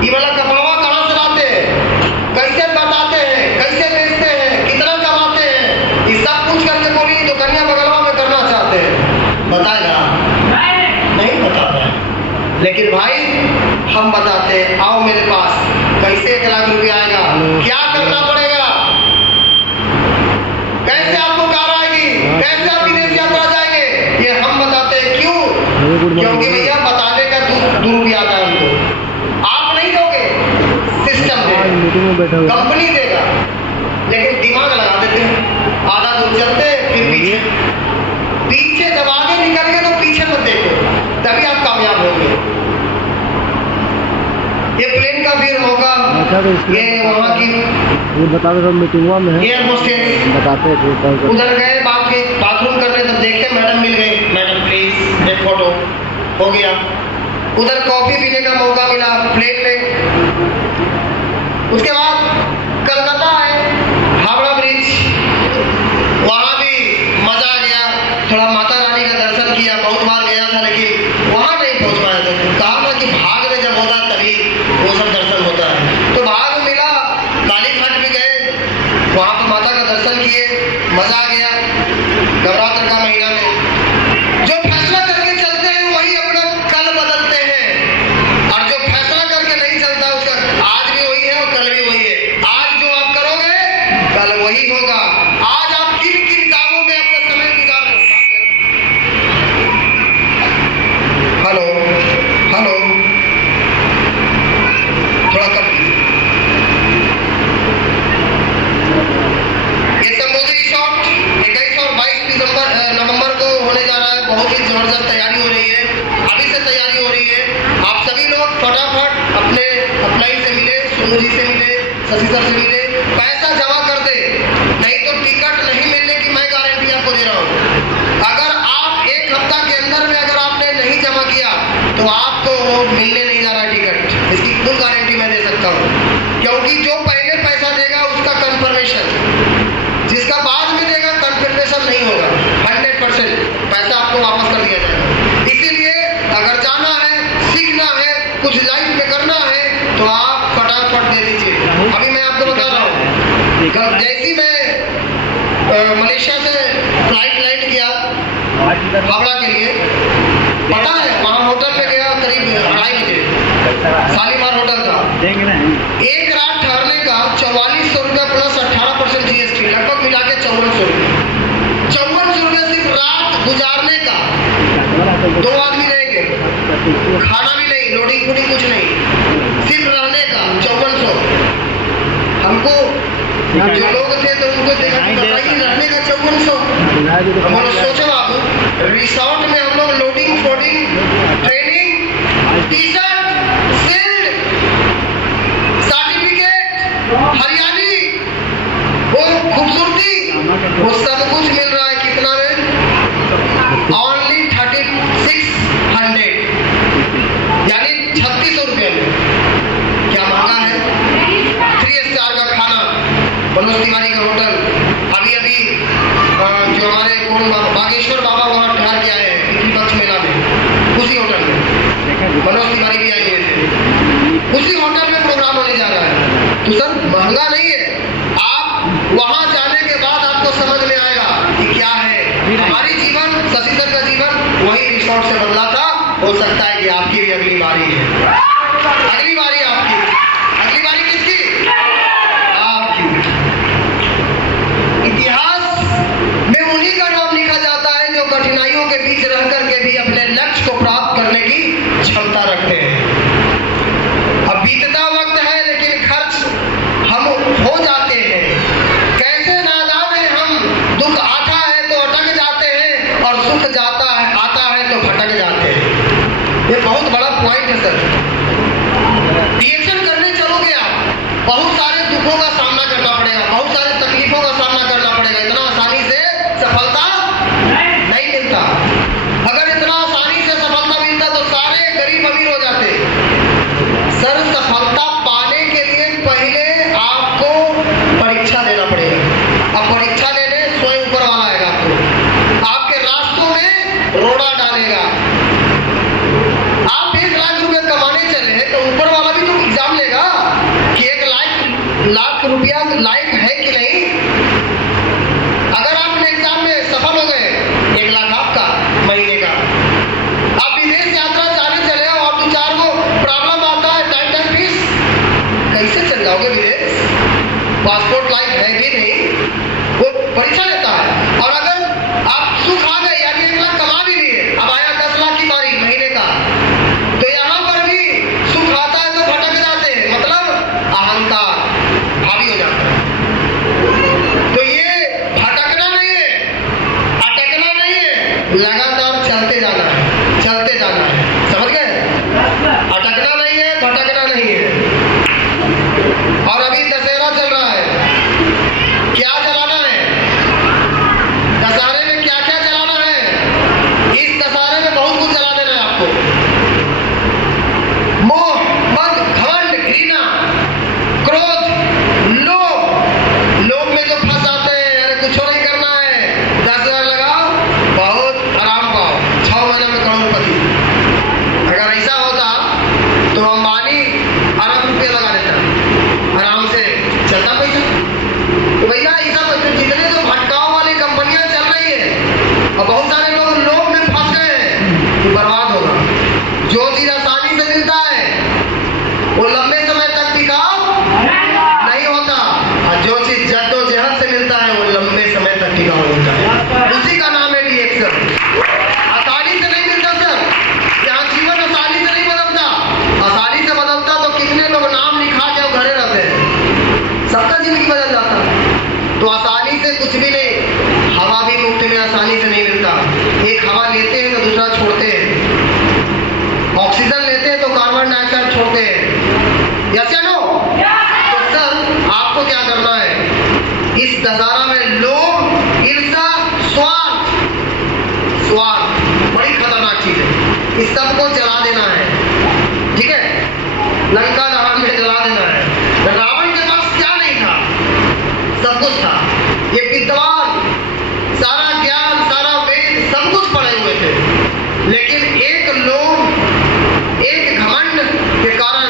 ये वाला कपड़वा कहाँ से लाते हैं, कैसे बताते हैं, कैसे बेचते हैं, कितना कमाते हैं? ये सब पूछ करके बोली दुकानिया बगलवा में करना चाहते हैं। बताएगा? नहीं बताता है। लेकिन भाई हम बताते हैं, आओ मेरे पास। कैसे 1 लाख रुपया आएगा? क्या करना पड़ेगा? कैसे आपको कार आएगी? कैसे आप विदेश यात्रा जाएंगे? ये हम बताते हैं। क्यों? क्योंकि भैया बताने का दूर भी आता है हमको। आप नहीं दोगे, सिस्टम देगा, कंपनी देगा, लेकिन दिमाग लगा देते हैं। आधा दूर चलते फिर पीछे जब आगे निकल गए तो पीछे मत देखो, तभी आप कामयाब होंगे। ये प्लेन का फिर मौका, ये वहाँ की ये बता दो मीटिंगवा में है, एयर होस्टेस बताते हैं। उधर गए बाथरूम करने, तब देखे मैडम मिल गई। मैडम प्लीज एक फोटो, हो गया। उधर कॉफी पीने का मौका मिला प्लेन में। उसके बाद कलकत्ता है, हावड़ा ब्रिज, वहाँ भी मजा आ गया। थोड़ा माता रानी का दर्शन किया, बहुत बार गया था लेकिन वहाँ नहीं पहुँच पाया था। कहा ना कि भाग में जब होता है तभी वो सब दर्शन होता है। वही होगा। आज आप किन किन कामों में अपना समय गुजार रहे हो? हेलो हेलो, थोड़ा कम कीजिए। ये संबोधि रिसोर्ट 21 और 22 नवंबर को होने जा रहा है। बहुत ही जबरदस्त तैयारी हो रही है, अभी से तैयारी हो रही है। आप सभी लोग फटाफट अपने अपलाइन से मिले, सोनू जी से मिले, शशि सर से मिले, पैसा जमा कर दे, नहीं तो टिकट नहीं मिलने की मैं गारंटी आपको दे रहा हूँ। अगर आप एक हफ्ता के अंदर में अगर आपने नहीं जमा किया तो आपको वो मिलने नहीं जा रहा टिकट, इसकी फुल गारंटी मैं दे सकता हूँ। क्योंकि जो पहले पैसा देगा उसका कंफर्मेशन, जिसका बाद में देगा कंफर्मेशन नहीं होगा। 100% पैसा आपको वापस कर दिया जाएगा। इसीलिए अगर जाना है, सीखना है, कुछ लाइफ में करना है तो आप फटाफट दे दीजिए। अभी मैं आपको बता रहा हूँ, जैसी मैं मलेशिया से फ्लाइट लैंड किया हावड़ा के लिए, पता है वहाँ होटल में गया करीब 2:30 बजे, शालीमार होटल था। एक रात ठहरने का 4400 रुपया प्लस 18% GST, लगभग मिला के 5400 रुपये। 5400 रुपये सिर्फ रात गुजारने का। 2 आदमी रहेंगे, खाना भी नहीं, लोडिंग फूडिंग कुछ नहीं, सिर्फ रहने का 5400। हमको जो लोग थे तो उनको देखा कि बताइए रहने का 5400। हम लोग सोचे बाबू, रिसोर्ट में हम लोग loading fooding, training, t-shirt, shield, certificate, हरियाली, वो खूबसूरती, वो सब कुछ मिल रहा है कितना में? ओनली 3600, यानी 3600 रुपये में। क्या महंगा है? 3 स्टार का खाना, मनोज तिवारी का होटल। अभी अभी जो हमारे बागेश्वर बाबा वहाँ ठहर के आए हैं पितृ पक्ष मेला में, उसी होटल में मनोज तिवारी भी आए हुए थे। उसी होटल में प्रोग्राम होने जा रहा है। तो सर महंगा नहीं है, आप वहाँ जाने के बाद आपको समझ में आएगा कि क्या है हमारी जीवन, शशि सर का जीवन वही रिसोर्ट से बदला था। हो सकता है कि आपकी भी अगली बारी है, अगली बारी आपकी। अगली बारी किसकी? आपकी। इतिहास में उन्हीं का नाम लिखा जाता है जो कठिनाइयों के बीच रह करके भी अपने लक्ष्य को प्राप्त करने की क्षमता रखते हैं। अब बीतता वक्त है लेकिन खर्च हम हो जाते हैं। कैसे नादान है हम, दुख आता है तो अटक जाते हैं और सुख जाता है आता है तो भटक जाते हैं। ये बहुत बड़ा पॉइंट है सर। रिएक्शन करने चलोगे आप, बहुत सारे दुखों का सामना करना पड़ेगा, बहुत सारे तकलीफों का सामना करना पड़ेगा। इतना आसानी से सफलता नहीं मिलता। अगर इतना आसानी से सफलता मिलता तो सारे गरीब अमीर हो जाते। सर सफलता पाने के लिए पहले आपको परीक्षा देना पड़ेगा। अब परीक्षा लेने स्वयं ऊपर वाला आएगा, आपके रास्तों में रोड़ा डालेगा। आप 1 लाख रुपए कमाने चले तो ऊपर वाला भी तो एग्जाम लेगा कि 1 लाख रुपया लायक है कि नहीं। अगर आपने एग्जाम में सफल हो गए, 1 लाख आपका महीने का। आप विदेश यात्रा जाने चले और 2-4 को प्रॉब्लम आता है, टाइम फीस, कैसे चल जाओगे विदेश? पासपोर्ट लाइक है भी नहीं, वो परीक्षा लेता है। और अगर आप सुख आ गए, यानी 1 लाख कमा भी लिए, अब आया 10 लाख की बारी महीने का, तो यहाँ पर भी सुख आता है तो भटक जाते हैं, मतलब अहंकार हावी हो जाता है। तो ये भटकना नहीं है, अटकना नहीं है, लगातार चलते जाना है, चलते जाना है। समझ गए? अटकना नहीं है, भटकना नहीं है। और अभी दशहरा चल रहा है, क्या जलाना है? तो आसानी से कुछ भी नहीं, हवा भी मुफ्त में आसानी से नहीं मिलता। एक हवा लेते हैं तो दूसरा छोड़ते हैं, ऑक्सीजन लेते हैं तो कार्बन डाइऑक्साइड छोड़ते हैं। यस या नो? तो सर आपको क्या करना है, इस दशहरा में लोभ, ईर्ष्या, स्वार्थ बड़ी खतरनाक चीज है, इस सबको जला देना है। ठीक है, लंका दहन में जला देना है। रावण के पास क्या नहीं था, सब कुछ था। ये विद्वान सारा ज्ञान, सारा वेद सब कुछ पढ़े हुए थे, लेकिन एक लोभ, एक घमंड के कारण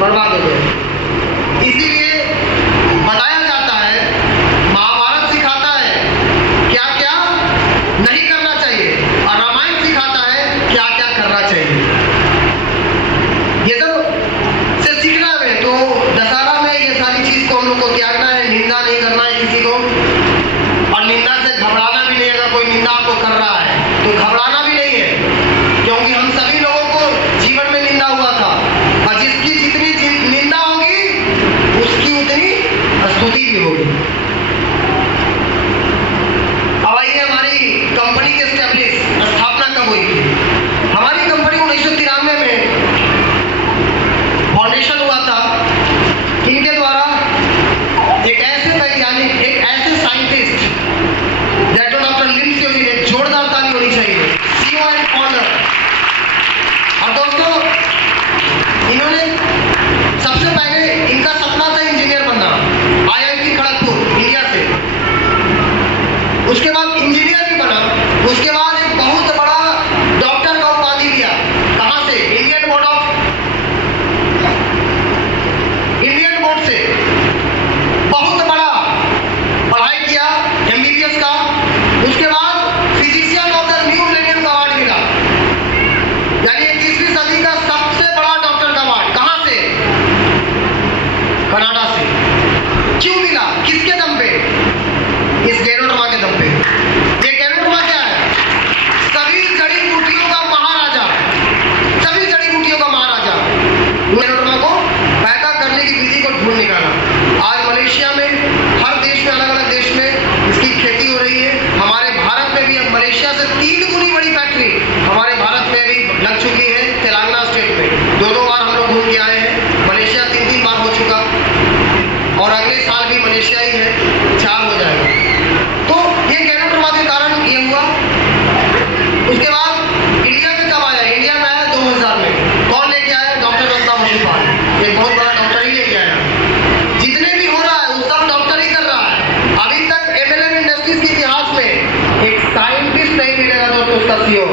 बर्बाद हो गए। इसीलिए बताया जाता है, महाभारत सिखाता है क्या क्या नहीं करना चाहिए, और रामायण सिखाता है क्या क्या करना चाहिए। ये सब से सीखना है। तो दशहरा में ये सारी चीज को हम लोग को त्यागना है, निंदा नहीं करना है किसी को, और निंदा से घबराना भी नहीं। अगर कोई निंदा आपको कर रहा है तो घबराना भी नहीं है, क्योंकि हम सभी लोगों को जीवन में निंदा हुआ था, और जिसकी जितनी निंदा होगी उसकी उतनी स्तुति भी होगी। अब आइए हमारी कंपनी की स्थापना कब हुई थी। हमारी कंपनी 1993 में फाउंडेशन हुआ था। इनके द्वारा एक ऐसे वैज्ञानिक, एक ऐसे साइंटिस्ट, डॉक्टर लिम से हुई, एक जोरदार ताली होनी चाहिए, CEO एंड फाउंडर। और दोस्तों, इन्होंने सबसे पहले, इनका सपना था इंजीनियर बनना, IIT खड़गपुर इंडिया से। उसके बाद इंजीनियर भी बना, उसके बाद एक बहुत बड़ा डॉक्टर का उपाधि लिया। कहां से? इंडियन बोर्ड से बहुत बड़ा पढ़ाई किया, MBBS का। उसके बाद physician of the new millennium का अवार्ड मिला, यानी 21वीं सदी का सबसे बड़ा डॉक्टर का अवार्ड। कहां से? कनाडा से। क्यों मिला? किसके दम पे? इस गैरोडर्मा के दम पे। ये गैरोडर्मा क्या है? सभी जड़ी बूटियों का महाराजा, सभी जड़ी बूटियों का महाराजा। गैरोडर्मा को पैदा करने की विधि को ढूंढ निकाला। आज मलेशिया में, हर देश में, अलग अलग देश में इसकी खेती हो रही है। हमारे भारत में भी अब मलेशिया से 3 गुनी बड़ी फैक्ट्री हमारे भारत में भी लग चुकी है, तेलंगाना स्टेट में। 2 बार हम लोग घूम के आए हैं। मलेशिया 3 बार हो चुका, और अगले साल भी मलेशिया ही है, 4 हो जाएगा। तो ये गैरोडर्मा के कारण ये हुआ। उसके बाद इंडिया में कब आया? इंडिया में आया 2000 में। कौन लेके आया? डॉक्टर रत्ना मणिपाल, एक बहुत बड़ा डॉक्टर ही लेके आया। जितने भी हो रहा है वो सब डॉक्टर ही कर रहा है। अभी तक MLM इंडस्ट्रीज के इतिहास में एक साइंटिस्ट नहीं मिलेगा दोस्तों उसका CEO।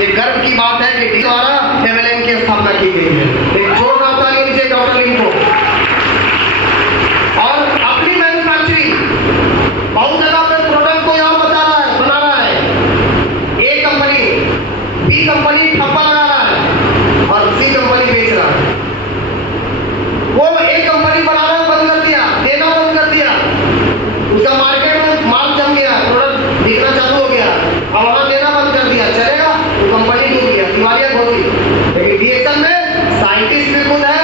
ये गर्व की बात है कि द्वारा MLM की स्थापना की गई है। एक जोरदार ताली दीजिए डॉक्टर लिम को। और अपनी मैन्युफैक्चरिंग, बहुत जगह पे प्रोडक्ट कोई और बना रहा है। A कंपनी, B कंपनी ठप्पा लगा रहा है, और C कंपनी बेच रहा है। वो A कंपनी बनाना बंद कर दिया, देना बंद कर दिया, उसका मार्केट में माल जम गया, प्रोडक्ट बिकना चालू हो गया, अब वहां देना बंद कर दिया, चलेगा? तो कंपनी डूब गया, दिवालिया हो गई। लेकिन DHL में साइंटिस्ट भी खुद है,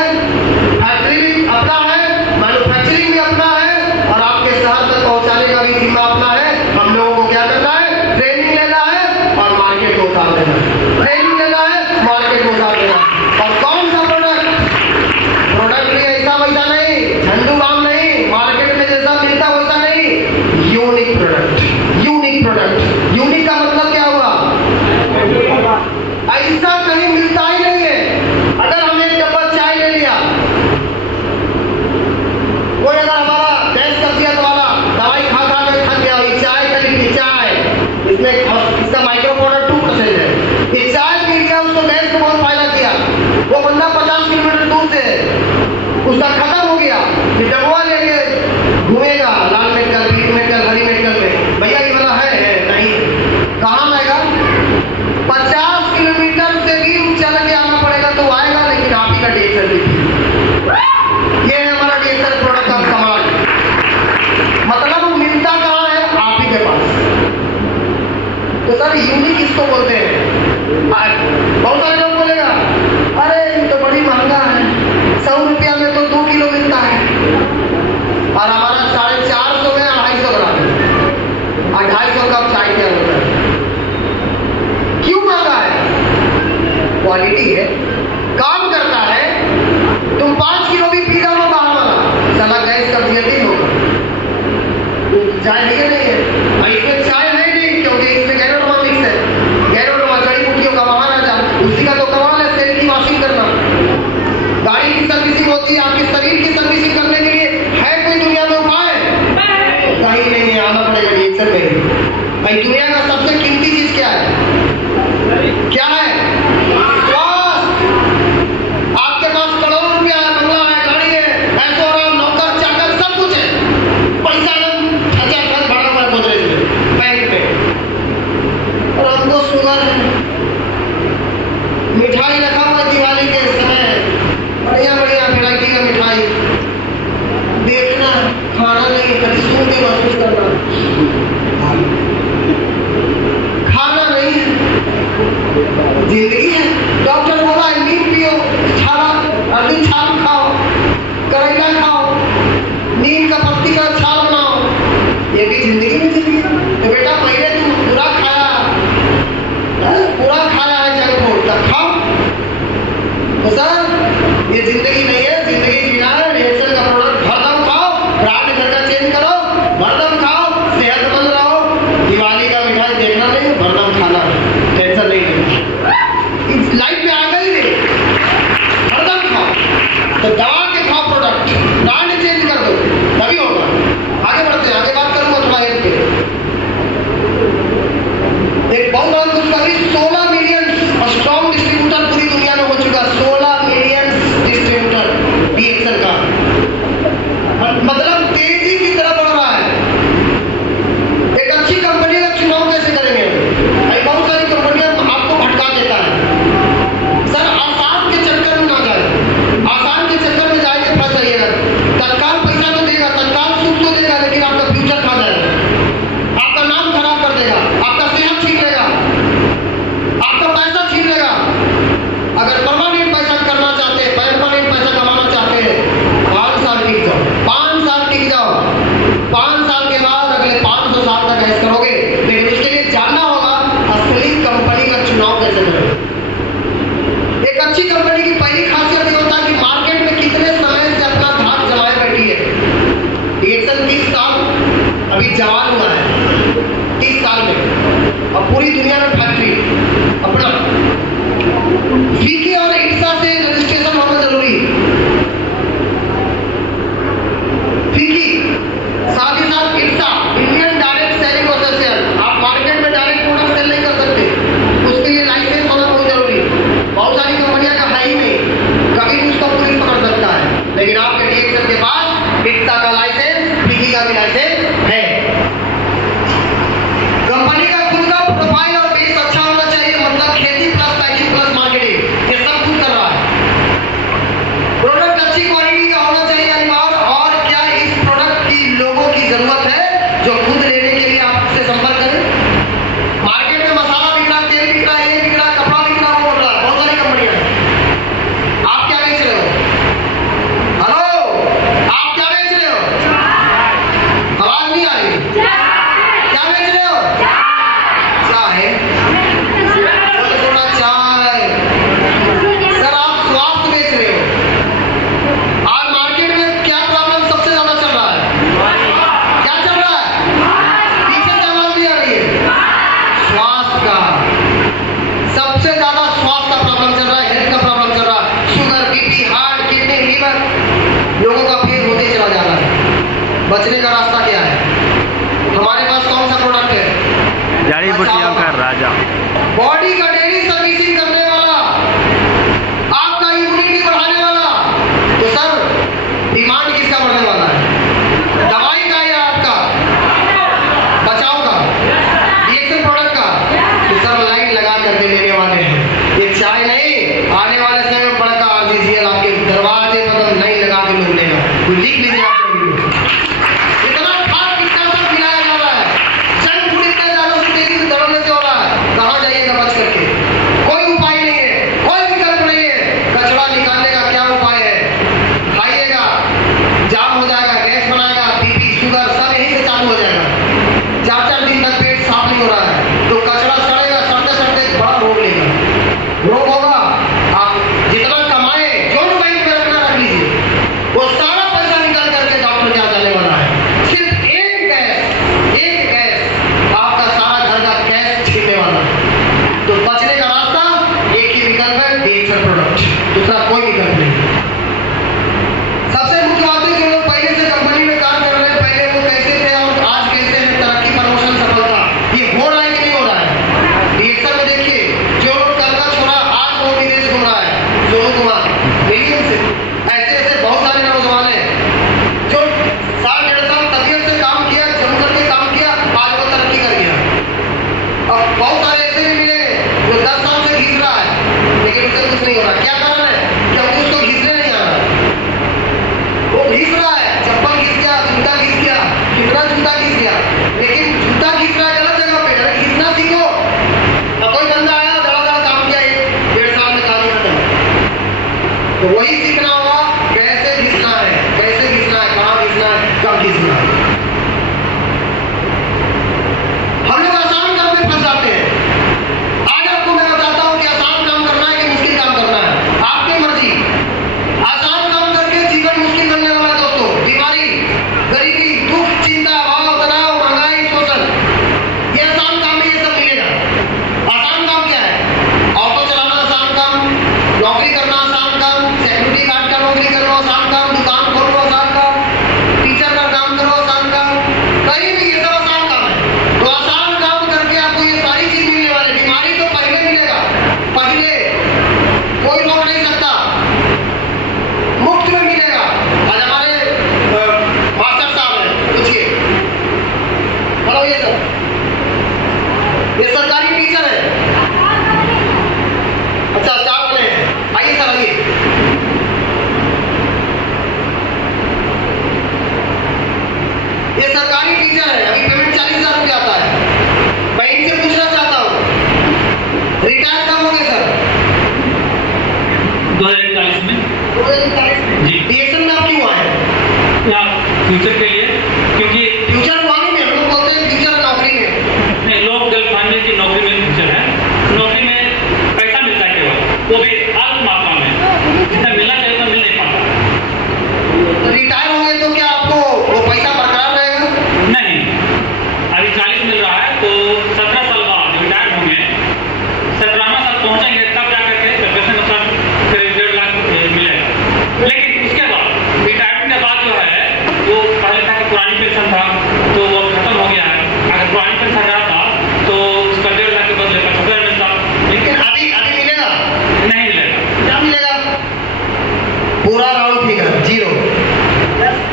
फैक्ट्री भी अपना है, मैन्युफैक्चरिंग भी अपना है, और आपके शहर तक पहुंचाने का भी जिम्मा अपना है। हम लोगों को क्या करना है? ट्रेनिंग लेना है और मार्केट को उतार देना है। ट्रेनिंग लेना है, मार्केट को उतार देना है। और कौन सा प्रोडक्ट भी ऐसा वैसा नहीं, झंडू बाम नहीं, मार्केट में जैसा मिलता वैसा नहीं, unique product. Unique product, unique का मतलब क्या हुआ? ऐसा कहीं मिलता ही नहीं है। अगर हमने एक डब्बा चाय ले लिया, कोई अगर हमारा गैस कब्जियत वाला दवाई खा खा के थक गया, ये चाय खरीदी, चाय इसमें इसका माइक्रो प्रोडक्ट 2% है, ये चाय पी लिया, उसको गैस को बहुत फायदा किया, वो बंदा 50 किलोमीटर दूर से, उसका खत्म हो गया, ये डब्बा लेके घूमेगा लाल मेडिकल, पीली मेडिकल, हरी मेडिकल में, भैया ये वाला है नहीं, कहाँ आएगा? 50 किलोमीटर से भी चल के आना पड़ेगा तो आएगा, लेकिन आप ही का DHL ये है हमारा DHL प्रोडक्ट का कमाल। मतलब मिलता कहाँ है? आप ही के पास। तो सर यूनिक किसको बोलते हैं? बहुत सारे लोग बोलेगा, अरे ये तो बड़ी महंगा है, 100 रुपया में तो 2 किलो मिलता है। क्वालिटी है, काम करता है। तुम 5 किलो भी पी जाओ बाहर वाला, साला गैस का नहीं होगा। चाय है नहीं है और इसमें चाय है नहीं, क्योंकि इसमें गैरोडोमा मिक्स है। गैरोडोमा जड़ी बूटियों का महाराजा, उसी का तो कमाल है सेल की वॉशिंग करना। गाड़ी की सर्विसिंग होती है, आपके शरीर की सर्विसिंग करने के लिए है कोई दुनिया में उपाय? कहीं नहीं है, आना पड़ेगा रिएक्शन में। भाई दुनिया का सबसे कीमती चीज क्या है? क्या है? स्वास्थ्य। आपके पास करोड़ों रुपया है, बंगला है, गाड़ी है, ऐसो आराम, नौकर चाकर सब कुछ है, पैसा खचा भरा हुआ है गोदरेज में, बैंक में, और हमको शुगर है। मिठाई रखा हुआ दिवाली के समय, बढ़िया बढ़िया वैरायटी का मिठाई देखना, खाना नहीं, खाली सूंघ के महसूस करना, खाना नहीं। जिंदगी है। डॉक्टर बोला है नीम पियो, छाला अर्जुन छाल खाओ, करेला खाओ, नीम का पत्ती का छाल बनाओ, ये भी जिंदगी में जिंदगी। तो बेटा पहले तुम पूरा खाया है जंक फूड, तब खाओ। तो सर ये जिंदगी नहीं है, जिंदगी जीना है। रिएक्शन का प्रोडक्ट भरदम खाओ, ब्रांड घर का चेंज करो, भरदम खाओ, सेहतमंद रहो। दिवाली का मिठाई देखना नहीं, भरदम खाना है, टेंशन नहीं लेना। इस लाइफ में आ गई नहीं, भरदम खाओ। तो दवा के खाओ प्रोडक्ट, ब्रांड चेंज कर दो, तभी होगा। आगे बढ़ते हैं, आगे बात करूंगा थोड़ा हेल्थ पे। एक बहुत बड़ा खुशखबरी, 16 मिलियन स्ट्रॉन्ग डिस्ट्रीब्यूटर पूरी दुनिया में हो चुका। 16 मिलियन डिस्ट्रीब्यूटर रिएक्शन का, मतलब तेजी की तरफ बढ़ रहा है। एक अच्छी कंपनी का चुनाव कैसे करेंगे? बहुत सारी कंपनियां आपको भटका देता है। सर आसान के चक्कर में ना जाए, आसान के चक्कर में जाएंगे फंस जाइएगा। तत्काल पैसा तो देगा, तत्काल सुख तो देगा, लेकिन आपका फ्यूचर खा जाएगा, आपका नाम खराब कर देगा, आपका सेहत छीन लेगा, आपका पैसा छीन लेगा। अगर परमानेंट पैसा करना चाहते हैं, परमानेंट पैसा कमाना चाहते हैं, 5 साल टिक जाओ, 5 साल टिक जाओ। 5 साल के बाद अगले 500 साल तक ऐसा करोगे, लेकिन उसके लिए जानना होगा असली कंपनी का चुनाव कैसे करें। एक अच्छी कंपनी की पहली खासियत ये होता है कि मार्केट में कितने समय से अपना धाक जमाए बैठी है। रिएक्शन 30 साल अभी जवान हुआ है, 30 साल में, और पूरी दुनिया में फैक्ट्री अपना। फीकी और इट्सा से रजिस्ट्रेशन होना जरूरी है। फीकी साथ ही साथ इट्सा, इंडियन डायरेक्ट सेलिंग एसोसिएशन, आप मार्केट में डायरेक्ट प्रोडक्ट सेल नहीं कर सकते, उसके लिए लाइसेंस होना बहुत जरूरी है। बहुत सारी कंपनियां का है ही नहीं, कभी भी उसका पुलिस पकड़ सकता है, लेकिन आपके रिएक्शन के पास इट्सा का लाइसेंस, फीकी का भी लाइसेंस है। कंपनी का खुद का प्रोफाइल और बेस अच्छा होना चाहिए, मतलब खेती प्लस पैकिंग प्लस मार्केटिंग, ये सब कुछ कर रहा है। प्रोडक्ट अच्छी क्वालिटी का होना चाहिए अनिवार्य। और क्या इस प्रोडक्ट की लोगों की जरूरत है जो खुद लेने के लिए आपसे संपर्क करें? मार्केट में मसाला बिक रहा, तेल बिक रहा, ये बिक रहा, कपड़ा बिक रहा, वो बिक रहा, बहुत सारी कंपनियां हैं। आप क्या बेच रहे हो? हेलो, आप क्या बेच रहे हो? आवाज नहीं आ रही, क्या बेच रहे हो? चाय, थोड़ा चाय। सर आप स्वास्थ्य बेच रहे हो। आज मार्केट में क्या प्रॉब्लम सबसे ज्यादा चल रहा है? क्या चल रहा है? पीछे से आवाज नहीं आ रही है। स्वास्थ्य का सबसे ज्यादा स्वास्थ्य का प्रॉब्लम चल रहा है, हेल्थ का प्रॉब्लम चल रहा है। Sugar, BP, heart, kidney, liver, लोगों का फेल होते चला जा रहा है। बचने का रास्ता क्या है? हमारे पास कौन सा प्रोडक्ट है? जड़ी बूटियों का राजा, बॉडी का डेली सर्विसिंग करने वाला, आपका इम्यूनिटी बढ़ाने वाला। तो सर डिमांड किसका बढ़ने वाला है? दवाई का या आपका बचाव का, रिएक्शन प्रोडक्ट का? तो सर लाइन लगा करके लेने वाले हैं। ये चाय नहीं, आने वाले समय में बड़का आरजीसीएल आपके दरवाजे पर नहीं लगा के लोग लेगा। कोई लिख लीजिए आप, इतना खाद कितना सब मिलाया जा रहा है, जंक फूड इतना ज्यादा से तेजी से दौड़ने से हो रहा है। कहाँ जाइएगा बच करके? कोई उपाय नहीं है, कोई विकल्प नहीं है। कचरा निकालने का क्या उपाय है? खाइएगा, जाम हो जाएगा, गैस बनाएगा, बीपी, शुगर सब यहीं से चालू हो जाएगा। 4-4 दिन तक पेट साफ नहीं हो रहा है, तो कचरा सड़ेगा, सड़ते सड़ते बड़ा रोग लेगा। रोग होगा ये सरकारी टीचर है, अभी पेमेंट 40,000 रुपया आता है। मैं इनसे पूछना चाहता हूँ, रिटायर कब होंगे सर? 2041 में। 2041 में जी। बीएसएन में आप क्यों आए? या फ्यूचर के लिए, क्योंकि फ्यूचर वाली में हम लोग बोलते हैं फ्यूचर नौकरी में नहीं, लोग गर्ल फैमिली की नौकरी में फ्यूचर है। नौकरी में पैसा मिलता है केवल, वो भी अल्प मात्रा में, जितना मिलना चाहिए तो मिल नहीं पाता। रिटायर होंगे तो क्या आपको वो पैसा बरकरार रहेगा? नहीं, अभी 40 मिल रहा है तो 17 साल बाद रिटायर होंगे, 17वां साल पहुंचेंगे तब जाकर के पेंशन अनुसार करीब 1.5 लाख मिलेगा। लेकिन उसके बाद रिटायरमेंट के बाद जो है वो पहले था कि पुरानी पेंशन था तो वो खत्म हो गया है। अगर पुरानी पेंशन रहता तो उसका 1.5 लाख के बदले 75,000 मिलता, लेकिन अभी मिलेगा? नहीं मिलेगा। क्या मिलेगा? पूरा राउंड फिगर 0।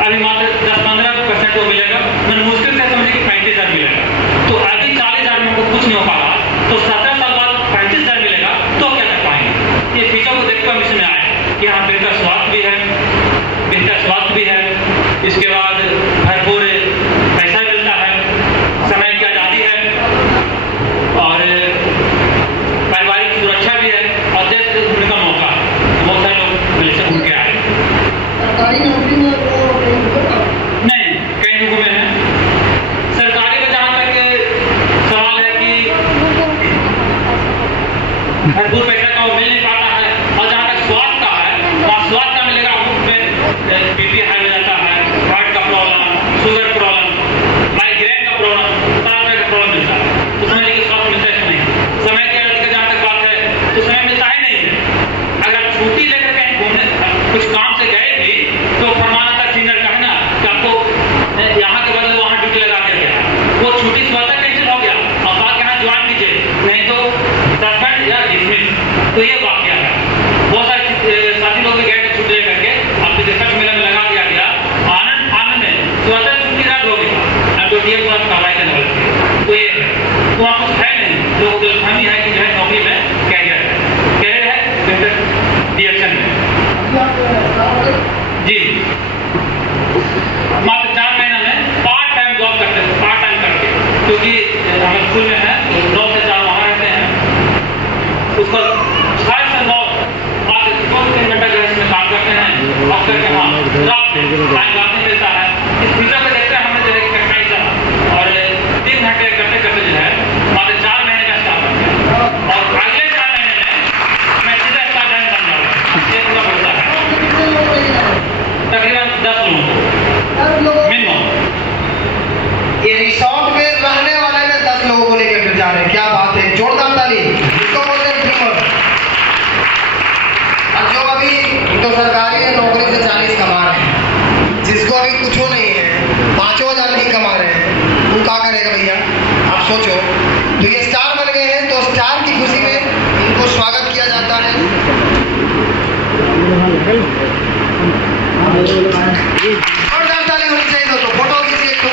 अभी मात्र 10-15% वो मिलेगा। मैंने मुश्किल से समझी कि 35,000 मिलेगा। तो अभी 40,000 में हमको कुछ नहीं हो पा रहा, तो 17 साल बाद 35,000 मिलेगा तो क्या कर पाएंगे? ये फीचर को देखकर हम इसमें आए कि यहाँ बेहतर स्वास्थ्य भी है, इसके बाद भरपूर पैसा मिलता है, समय की आज़ादी है और पारिवारिक सुरक्षा भी है और देश को घूमने का मौका है। बहुत सारे लोग पहले से घूम के आए। सरकारी नौकरी में वो नहीं, कई लोगों में है। सरकारी में जहाँ तक सवाल है कि भरपूर पैसा का वो मिल नहीं पाता है, और जहाँ तक स्वास्थ्य का है वहाँ स्वास्थ्य का मिलेगा, मुफ्त में बीपी हाई हो जाता है, हार्ट का प्रॉब्लम, शुगर प्रॉब्लम, माइग्रेन का प्रॉब्लम, तरह तरह का प्रॉब्लम मिलता है। तो समझ लीजिए स्वास्थ्य मिलता है नहीं। समय की अवधि का जहाँ तक बात है तो समय मिलता ही नहीं है। अगर आप छुट्टी लेकर कहीं घूमने कुछ काम से गए भी तो फरमाना सीनियर का है ना कि आपको यहाँ के बदले वहाँ ड्यूटी लगा दिया गया, वो छुट्टी से वादा कैंसिल हो गया, अब आप यहाँ ज्वाइन कीजिए, नहीं तो सस्पेंड या डिसमिस। तो ये वाकया है। बहुत सारे साथी लोग भी गए थे छुट्टी लेकर के, आपके रिसर्च मेला में लगा दिया गया, आनंद में स्वतः छुट्टी रद्द हो गया, तो डीएम पर कार्रवाई करने वाले थे। तो ये है, तो वहाँ कुछ है नहीं, लोग गलतफहमी है कि जो है नौकरी में कैरियर है बेहतर डिएक्शन में। जी, मात्र 4 महीना में पार्ट टाइम जॉब करते हैं, पार्ट टाइम करके, क्योंकि हम स्कूल में है 9 से 4 वहाँ रहते हैं, उस पर 6 से 9 मात्र 2-3 घंटा जो है इसमें काम करते हैं और करके वहाँ रात में टाइम रात में मिलता है। इस फीचर को देखते हैं हमने जो है कठिनाई चला और 3 घंटे करते करते जो है मात्र 4 महीने का स्टाफ करते हैं और अगले 4 महीने में मैं सीधा स्टाफ टाइम बन जाऊँगा। ये पूरा होता है तकरीबन 10 लोगों मिनिमम। ये रिसोर्ट में रहने वाले में 10 लोगों को लेकर के जा रहे हैं, क्या बात है, जोरदार ताली। इसको बोलते हैं ड्रीमर। और जो अभी तो सरकारी नौकरी से 40 कमा रहे हैं, जिसको अभी कुछ नहीं है, 5,000 नहीं कमा रहे हैं, वो क्या करेगा भैया? आप सोचो। तो ये स्टार बन गए हैं, तो स्टार की खुशी में इनको स्वागत किया जाता है। जोरदार ताली होनी चाहिए दोस्तों। फोटो खींचिए तो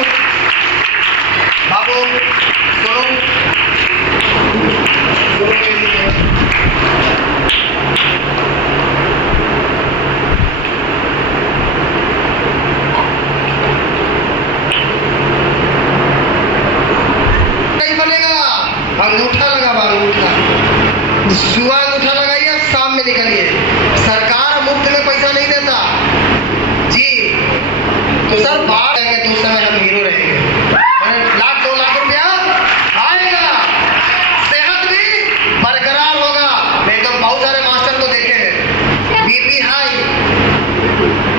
बाबू सुनो नहीं बनेगा। अंगूठा लगा, अंगूठा सुबह अंगूठा लगाइए, शाम में निकलिए। सरकार मुफ्त में पैसा नहीं देता जी। तो सर बाहर आएंगे तो उस समय हम हीरो रहेंगे, 1-2 लाख रुपया आएगा, सेहत भी बरकरार होगा। नहीं तो बहुत सारे मास्टर तो देखे हैं, बीपी हाई,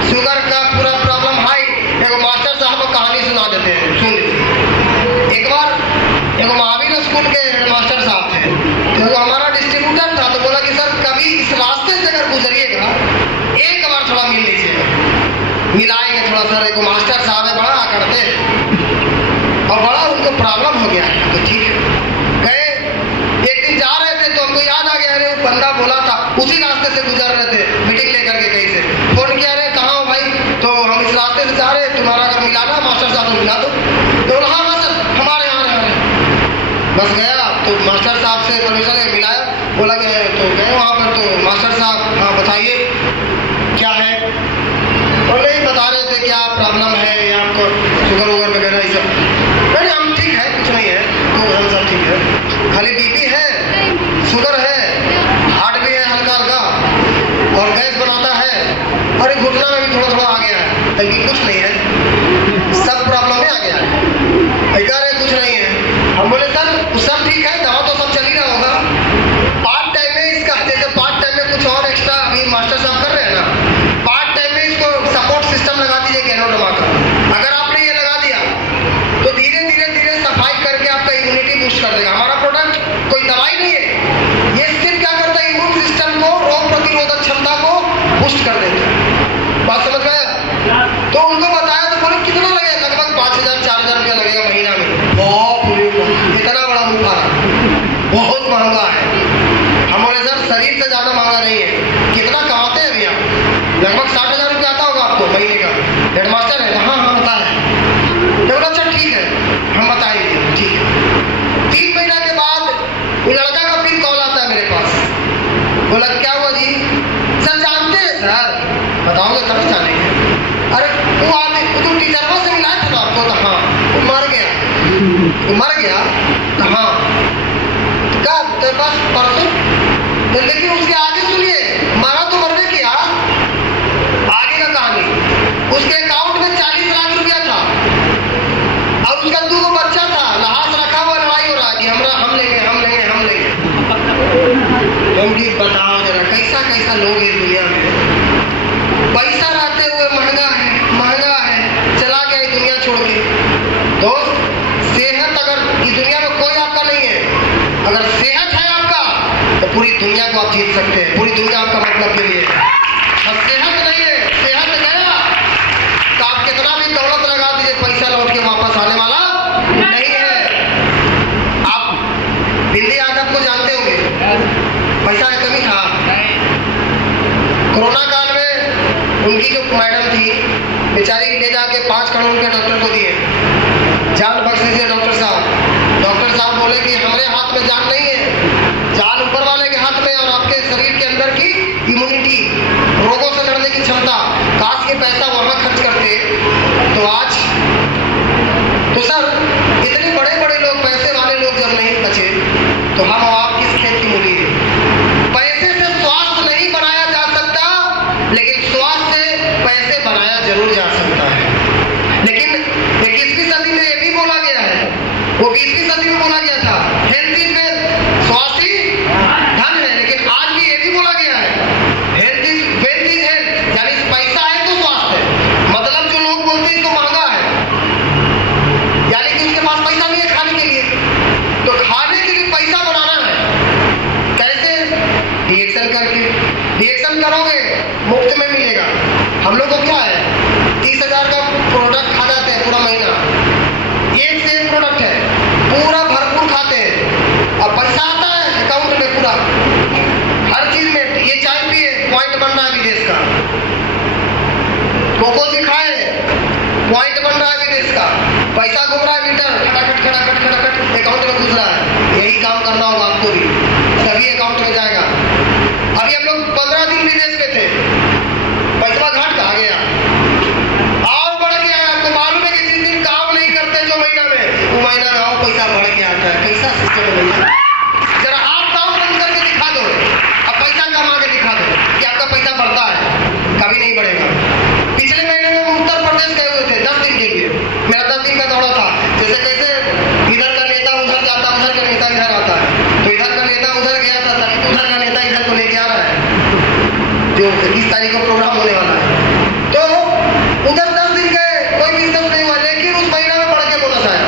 शुगर का पूरा प्रॉब्लम हाई। एगो मास्टर साहब को कहानी सुना देते हैं, सुन लीजिए। एक बार एगो महावीर स्कूल के हेडमास्टर साहब थे, तो वो हमारा डिस्ट्रीब्यूटर था, तो बोला कि सर कभी इस रास्ते से अगर गुजरिएगा एक बार थोड़ा मिल लीजिएगा। मिलाएंगे थोड़ा। सर एक मास्टर साहब है, बड़ा करते और बड़ा उनको प्रॉब्लम हो गया है, तो ठीक है गए। एक दिन जा रहे थे तो हमको याद आ गया, अरे वो बंदा बोला था, उसी रास्ते से गुजर रहे थे मीटिंग लेकर के कहीं से। फोन किया, अरे कहाँ हो भाई? तो हम इस रास्ते से जा रहे हैं, तुम्हारा अगर मिलाना मास्टर साहब को मिला दो। तो बोला हाँ मास्टर हमारे यहाँ रहे। बस गया तो मास्टर साहब से परमिशन मिलाया, बोला कि तो गए वहाँ पर। तो मास्टर साहब हाँ बताइए क्या है? बोले बता रहे थे क्या प्रॉब्लम है, या आपको शुगर वुगर वगैरह बल्कि कुछ नहीं है, सब प्रॉब्लम में आ गया है। कह रहे कुछ नहीं है। हम बोले सर सब ठीक है, दवा तो सब चल ही रहा होगा, पार्ट टाइम में इसका जैसे पार्ट टाइम में कुछ और एक्स्ट्रा अभी मास्टर साहब कर रहे हैं ना, पार्ट टाइम में इसको सपोर्ट सिस्टम लगा दीजिए कैनोरमा का। अगर आपने ये लगा दिया तो धीरे धीरे धीरे सफाई करके आपका इम्यूनिटी बूस्ट कर देगा। हमारा प्रोडक्ट कोई दवाई नहीं है, ये सिर्फ क्या करता है, इम्यून सिस्टम को, रोग प्रतिरोधक क्षमता को बूस्ट कर देता है। बात समझ में आया? तो उनको बताया तो बोले कितना लगेगा, लगभग 5,000-4,000 रुपया लगेगा महीना में। बहुत इतना बड़ा बुखार बहुत महंगा है। हम बोले सर शरीर से ज्यादा महंगा नहीं है, कितना कमाते हैं भैया? लगभग 60,000 रुपया आता होगा आपको महीने का। हेडमास्टर है? हाँ हाँ आता है। मैं बोला अच्छा ठीक है, हम बताएंगे, ठीक है। 3 महीना के बाद वो लड़का का फिर कॉल आता है मेरे पास। बोला क्या हुआ जी? सर जानते हैं सर? बताओगे तब जानेंगे। अरे वो आदमी तो टीचरों से मिला था आपको? तो हाँ। वो मर गया? वो मर गया? तो हाँ। कब? तेरे पास परसों? तो लेकिन उसके आगे सुनिए, मरा तो मरने किया, आगे का कहानी, उसके अकाउंट में 40 लाख रुपया था और उसका 2 बच्चा था, लहास रखा हुआ, लड़ाई हो रहा है कि हम लेंगे हम लेंगे हम लेंगे। बताओ जरा कैसा कैसा लोग हैं दुनिया में। पैसा रहते हुए महंगा है, चला गया ये दुनिया छोड़ के। दोस्त सेहत, अगर इस दुनिया में कोई आपका नहीं है, अगर सेहत है आपका तो पूरी दुनिया को आप जीत सकते हैं। पूरी दुनिया आपका मतलब के लिए है। और सेहत नहीं है, सेहत गया तो आप कितना भी दौलत लगा दीजिए, पैसा लौट के वापस आने वाला नहीं है। आप बिंदी यादव को जानते होंगे, पैसा है कमी था। कोरोना काल में उनकी जो मैडम थी बेचारी, ले जाके 5 करोड़ के डॉक्टर को दिए, जान बख्श दीजिए डॉक्टर साहब। डॉक्टर साहब बोले कि हमारे हाथ में जान नहीं है, जान ऊपर वाले के हाथ में, और आपके शरीर के अंदर की इम्यूनिटी, रोगों से लड़ने की क्षमता। काश ये पैसा वहां खर्च करते तो आज, तो सर इतने बड़े बड़े लोग, पैसे वाले लोग जब नहीं बचे तो हम आप किस खेत की मूली है? पैसे से स्वास्थ्य नहीं बनाया जा सकता, लेकिन स्वास्थ्य से पैसे बनाया जरूर जा सकता है। लेकिन 21वीं सदी में ये भी बोला गया है, वो 20वीं सदी में बोला गया था हेल्थ इज वेल्थ, स्वास्थ्य धन है। लेकिन आज भी ये भी बोला गया है health is wealth is health, यानी पैसा है तो स्वास्थ्य है। मतलब जो लोग बोलते हैं इसको महंगा है, यानी कि उसके पास पैसा नहीं है खाने के लिए, तो खाने के लिए पैसा बनाना है। कैसे? रिएक्शन करके। रिएक्शन करोगे मुफ्त में मिलेगा। हम लोग को क्या है, 30,000 का प्रोडक्ट खा जाते हैं पूरा महीना, एक से एक प्रोडक्ट है, पूरा भरपूर खाते हैं, अब पैसा आता है अकाउंट में पूरा, हर चीज में। ये चाय पिए, पॉइंट बन रहा है विदेश का, कोको दिखाए, पॉइंट बन रहा है विदेश का, पैसा घूम रहा है मीटर, खटाखट अकाउंट में घुस रहा है। यही काम करना होगा आपको भी, सभी अकाउंट में जाएगा। अभी हम लोग 15 दिन विदेश में थे, पैसा घाट कहा गया और बढ़ गया है। आपको मालूम है कि जिस दिन काम नहीं करते जो महीना में, वो महीना में और पैसा बढ़ के आता है। कैसा सिस्टम है भैया? जरा आप काम बंद करके दिखा दो, अब पैसा कमा के दिखा दो कि आपका पैसा बढ़ता है, कभी नहीं बढ़ेगा। पिछले महीने में उत्तर प्रदेश गए हुए थे 10 दिन के लिए, मेरा 10 दिन का दौरा था। जैसे कैसे इधर का नेता उधर जाता, उधर का नेता इधर आता है, तो इधर का नेता उधर गया था, उधर का नेता इधर को लेके आ रहा है, जो 20 तारीख को प्रोग्राम होने वाला है। तो उधर 10 दिन गए, कोई बिजनेस नहीं हुआ, लेकिन उस महीना में बढ़ के बोनस आया।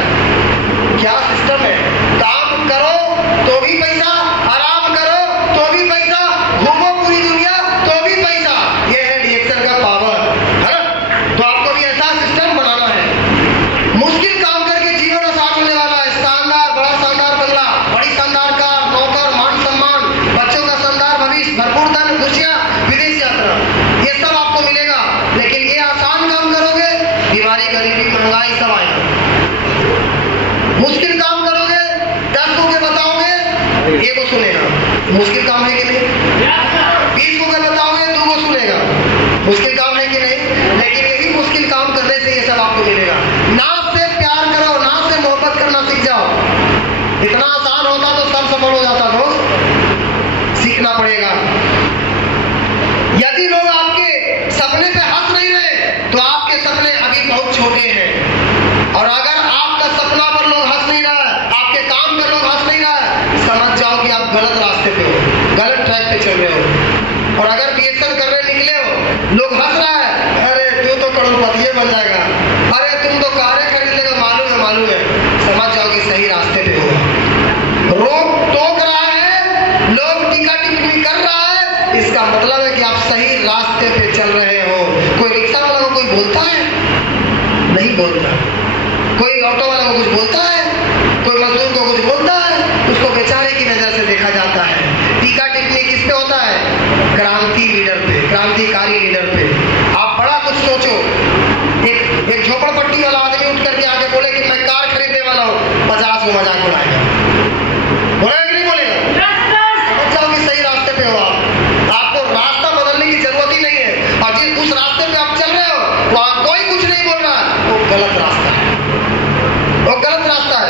क्या सिस्टम है? काम करो तो भी पैसा, आराम करो तो भी पैसा, घूमो पूरी दुनिया तो भी पैसा। ये है रिएक्शन का पावर, है ना? तो आपको भी ऐसा सिस्टम बनाना है। मुश्किल काम करके जीवन आसान होने वाला है। शानदार, बड़ा शानदार बंगला, बड़ी शानदार कार, नौकर, मान सम्मान, बच्चों का शानदार भविष्य, भरपूर धन, खुशियां, विदेश यात्रा, ये सब आपको मिलेगा। लेकिन ये आसान काम करोगे, बीमारी, गरीबी, महंगाई सब आएगा। मुश्किल काम करोगे, 10 को के बताओगे, 1 को सुनेगा। मुश्किल काम है कि नहीं? 20 को के बताओगे, 2 को सुनेगा। मुश्किल काम है कि नहीं? लेकिन यही मुश्किल काम करने से ये सब आपको मिलेगा। नाक से प्यार करो, नाक से मोहब्बत करना सीख जाओ। इतना आसान होता तो सब सफल हो जाता दोस्त, सीखना पड़ेगा। यदि लोग आपके सपने पे हंस नहीं रहे तो आपके बहुत छोटे हैं। और अगर आपका सपना पर लोग हंस नहीं रहा है, आपके काम पर लोग हंस नहीं रहा है, समझ जाओ कि आप गलत रास्ते पे हो, गलत ट्रैक पे चल रहे हो। और अगर बीएसएल करने निकले हो, लोग हंस रहा है, अरे तू तो करोड़पति बन जाएगा, अरे तुम तो कारें खरीद लेगा, मालूम है, समझ जाओ कि सही रास्ते पे हो। रोक टोक रहा है, लोग टीका टिप्पणी कर रहा है, इसका मतलब है कि आप सही रास्ते पे चल रहे हो। कोई रिक्शा वाला को कोई बोलता है? नहीं बोलता। कोई ऑटो वाला को कुछ बोलता है? कोई मजदूर को कुछ बोलता है? उसको बेचारे की नजर से देखा जाता है। टीका टिप्पणी किस पे होता है? क्रांति लीडर पे, क्रांतिकारी लीडर पे। आप बड़ा कुछ सोचो। एक झोपड़पट्टी वाला आदमी उठ करके आके बोले कि मैं कार खरीदने वाला हूँ, 50 को मजाक उड़ाएगा। बोलेगा कि नहीं बोलेगा? समझ जाओ कि सही रास्ते पे हो आप। आपको रास्ता बदलने की जरूरत ही नहीं है। और जिस उस रास्ते पे आप चल रहे हो, वहां कोई कुछ नहीं बोल रहा, वो गलत रास्ता है, वो गलत रास्ता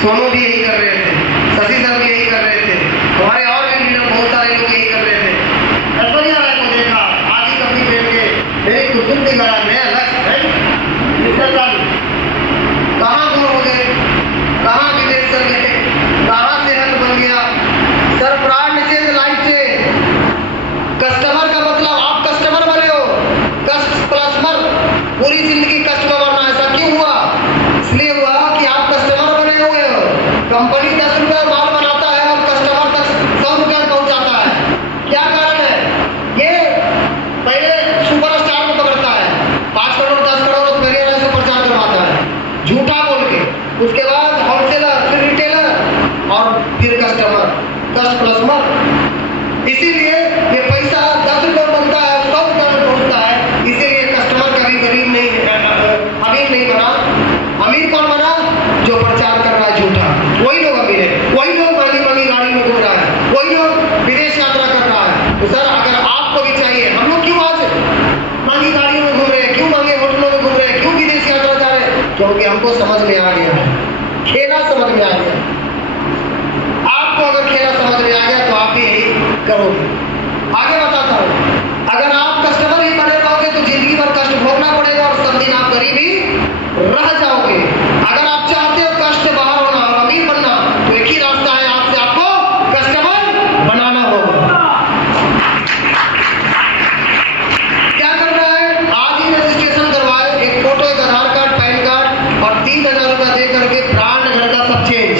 सोनू भी यही कर रहे थे, शशि सर भी यही कर रहे थे, हमारे और भी लीडर बहुत सारे लोग यही कर रहे थे। ऐश्वर्या राय को देखा आज ही कभी बैठ के मेरी कुसुम की गड़ा में अलग कहाँ दूर हो गए, कहाँ विदेश चल गए, कहाँ सेहत बन गया। Sir brand change life change. Customer का मतलब आप कस्टमर बने हो, कस्ट प्लस मर, पूरी जिंदगी कस्टमर बनना। ऐसा क्यों हुआ? इसलिए हुआ कि आप कस्टमर बने हुए हो। कंपनी 10 रुपए माल बनाता है और कस्टमर तक 100 रुपए पहुंचाता है। क्या कारण है? ये पहले सुपरस्टार को पकड़ता है, 5 करोड़ 10 करोड़ पहले से प्रचार करवाता है झूठा बोल के, उसके बाद होलसेलर, फिर रिटेलर और फिर कस्टमर, कस्ट प्लस मर। इसीलिए ये पैसा 10 रुपए बनता है 100 रुपए में पहुंचता है। इसीलिए कस्टमर कभी गरीब नहीं, अमीर नहीं बना। अमीर कौन बना? जो प्रचार कर रहा है झूठा, वही लोग अमीर है। वही लोग महंगी महंगी गाड़ी में घूम रहा है, वही लोग विदेश यात्रा कर रहा है। तो सर अगर आपको भी चाहिए, हम लोग क्यों आज महंगी गाड़ियों में घूम रहे हैं, क्यों महंगे होटलों में घूम रहे हैं, क्यों विदेश यात्रा जा रहे हैं? क्योंकि हमको समझ में आ गया है, खेला समझ में आ गया। आपको अगर खेला समझ में आ गया तो आप भी यही करोगे। आगे बताता हूँ, अगर आप कस्टमर ही बने रहोगे तो जिंदगी भर कष्ट भोगना पड़ेगा और सब दिन आप गरीब ही रह जाओगे। अगर आप चाहते हो कष्ट बाहर होना और अमीर बनना तो एक ही रास्ता है, आपसे आपको कस्टमर बनाना होगा। क्या करना है? आज ही रजिस्ट्रेशन करवाए, एक फोटो, एक आधार कार्ड, पैन कार्ड और 3000 रुपया दे करके ब्रांड घर का सब चेंज,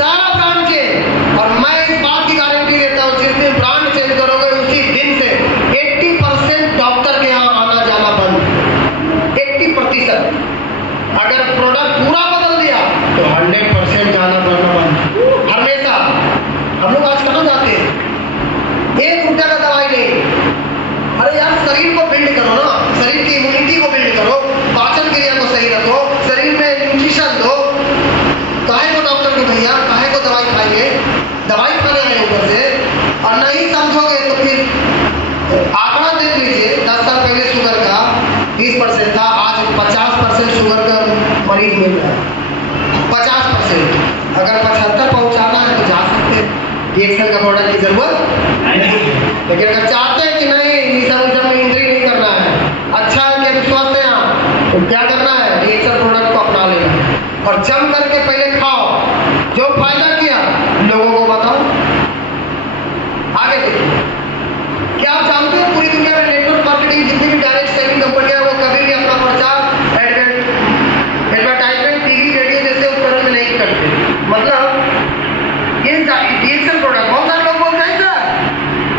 सारा ब्रांड चेंज। और मैं इस बात की गारंटी देता हूँ, जिस दिन ब्रांड चेंज करोगे उसी दिन से 80% डॉक्टर के यहाँ आना जाना बंद। 80%। अगर प्रोडक्ट पूरा बदल दिया तो 100% जाना बढ़ना बंद। हमेशा हम लोग आज कहाँ जाते हैं? 1 रुपया का दवाई नहीं। अरे यार शरीर को बिल्ड करो ना, शरीर की इम्यूनिटी को बिल्ड करो, पाचन क्रिया को सही रखो, शरीर में न्यूट्रिशन दो। काहे को डॉक्टर को भैया, काहे को दवाई खाइए? दवाई खाने आए ऊपर से और नहीं समझोगे तो फिर आंकड़ा देख लीजिए। 10 साल पहले शुगर का 20% था, आज 50% शुगर का मरीज मिल रहा है। 50%। अगर 75 पहुंचाना है तो जा सकते हैं, डीएक्सल का प्रोडक्ट की जरूरत नहीं है। लेकिन अगर चाहते हैं कि नहीं निशा में एंट्री नहीं करना है, अच्छा है कि विश्वास है यहाँ, तो क्या करना है? डीएक्सल प्रोडक्ट को अपना लेना और जम करके पहले खाओ, जो फायदा किया लोगों को बताओ। आगे देखिए, क्या आप जानते हो पूरी दुनिया में नेटवर्क मार्केटिंग जितनी भी डायरेक्ट सेलिंग कंपनियां वो कभी भी अपना प्रचार एडवर्टाइजमेंट टीवी रेडियो जैसे उपकरण में नहीं करते। मतलब ये डीएक्सल प्रोडक्ट, बहुत सारे लोग बोलते हैं सर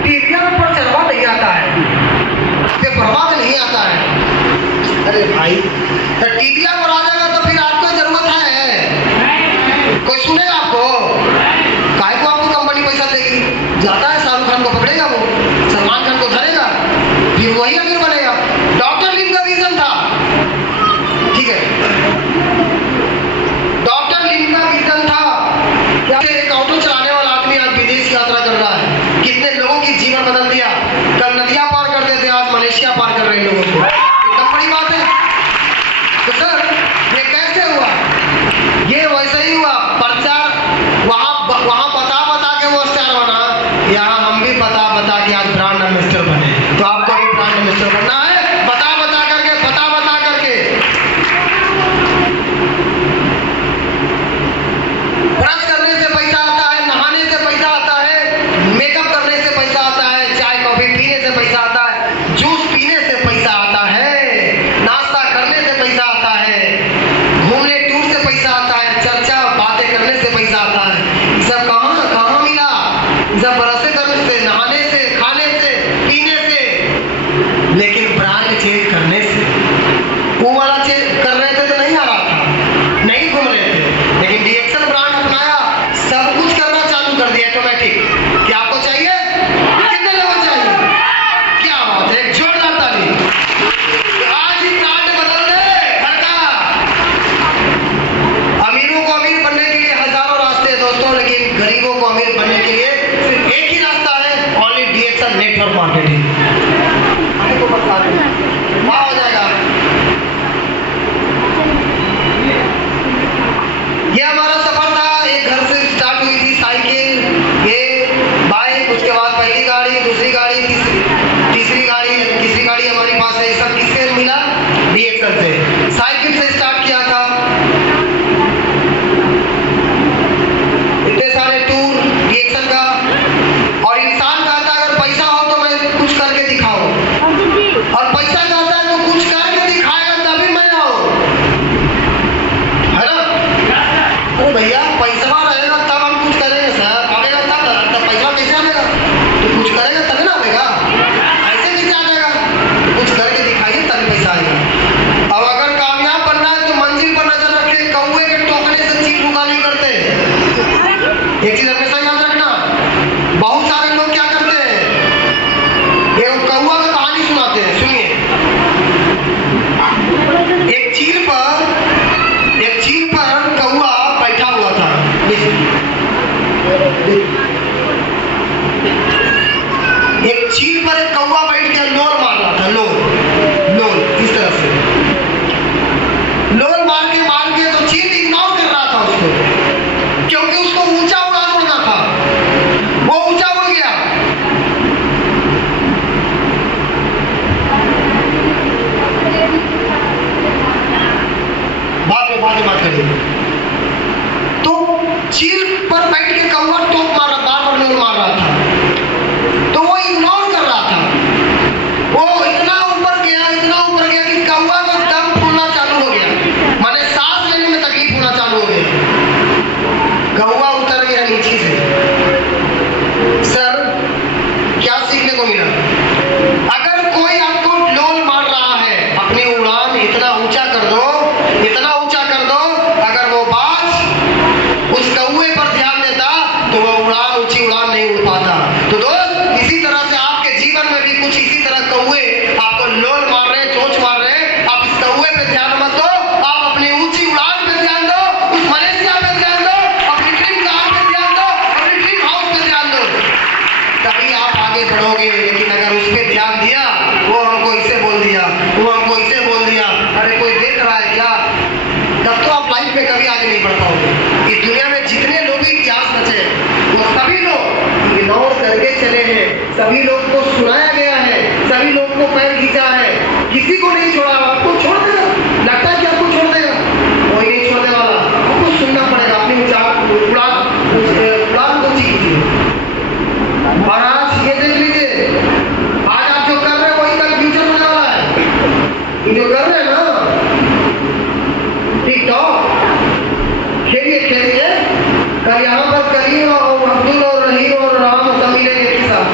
टीविया में प्रचार नहीं आता है, प्रभाव नहीं आता है। अरे भाई तो टीविया पर आ जाएगा तो फिर आपको जरूरत है? कोई सुनेगा आपको? काहे को आपको कंपनी पैसा देगी? जाता है शाहरुख खान को पकड़ेगा, वो सलमान खान को धरेगा, फिर वही अमीर बनेगा। डॉक्टर लिम का विजन था, ठीक है, डॉक्टर लिम का विजन था। एक ऑटो चलाने वाला आदमी आज विदेश यात्रा कर रहा है, कितने लोगों की जीवन बदल दिया। कल नदियां पार करते थे, आज मलेशिया पार कर रहे लोगों को। एकदम बड़ी बात है। तो सर ये कैसे हुआ? ये वैसे ही हुआ, प्रचार वहां बता बता के वो स्टार बना, यहाँ हम भी बता बता के आज ब्रांड एम्बेसडर बने। तो आपको भी ब्रांड एम्बेसडर बनना है, बता बता करके। ब्रश करने से पैसा आता है, नहाने से पैसा आता है, मेकअप करने से पैसा आता है, चाय कॉफी पीने से पैसा आता है, जूस पीने से पैसा आता है, नाश्ता करने से पैसा आता है, घूमने टूर से पैसा आता है, चर्चा बातें करने से पैसा आता है। ये सब कहाँ मिला? ये सब ब्रश करने से, नहाने से, खाने से, पीने से। लेकिन ब्रांड चेंज करने से, वो वाला चेंज कर रहे थे तो नहीं आ रहा था, नहीं घूम रहे थे, लेकिन डीएक्सल ब्रांड अपनाया, सब कुछ करना चालू कर दिया ऑटोमेटिक। क्या आपको चाहिए? कितने लोगों चाहिए? क्या बात है, एक जोरदार ताली। आज ही ब्रांड बदल दे घर का। अमीरों को अमीर बनने के लिए हजारों रास्ते हैं दोस्तों, लेकिन गरीबों को अमीर बनने के लिए सिर्फ एक ही रास्ता है, ओनली डीएक्सल नेटवर्क मार्केटिंग। आपको बता दें क्या हो जाएगा। ये हमारा सफर था। पर बैठ के कौवा टोक मार रहा, बार बार मार रहा था, तो वो इग्नोर कर रहा था। वो इतना ऊपर गया कि कौवा का दम फूलना चालू हो गया, माने सांस लेने में तकलीफ होना चालू हो गया। कौवा उतर गया नीचे से। सर, क्या सीखने को मिला? अगर कोई आपको लोल मार रहा है, अपनी उड़ान इतना ऊंचा कर दो, इतना ऊंचा कर दो, अगर वो बाज उस कौवे पर ध्यान देता तो वो उड़ान, ऊंची उड़ान नहीं उड़ पाता। तो दोस्त, इसी तरह से आपके जीवन में भी कुछ इसी तरह कौवे आपको लोल मार रहे, चोंच मार रहे, आप इस कौवे पे ध्यान मत दो, आप अपनी ऊंची उड़ान पे ध्यान दो, उस मलेशिया पे ध्यान दो, अपनी ड्रीम कार पे ध्यान दो, अपनी ड्रीम हाउस पे ध्यान दो, तभी आप आगे बढ़ोगे। लेकिन अगर उस पर ध्यान दिया, वो हमको इसे बोल दिया, वो हमको इसे बोल दिया, अरे कोई देख रहा है क्या, तब तो आप लाइफ में कभी आगे नहीं बढ़ पाओगे। इस दुनिया में जितने लोग भी इतिहास रचे, वो सभी लोग इग्नोर करके चले हैं, सभी लोग को सुनाया गया है, सभी लोग को पैर खींचा है, किसी को नहीं छोड़ा। आपको छोड़ देगा, लगता है कि आपको छोड़ देगा, कोई नहीं छोड़ने वाला, आपको सुनना पड़ेगा, अपनी उड़ान को कीजिए। और आज ये देख लीजिए, आज आप जो कर रहे हैं वही कल फ्यूचर होने वाला है। ये जो कर रहे हैं ना टिकटॉक, खेलिए, कल यहाँ पर करीम और अब्दुल और रहीम और राम सब मिलेंगे एक साथ,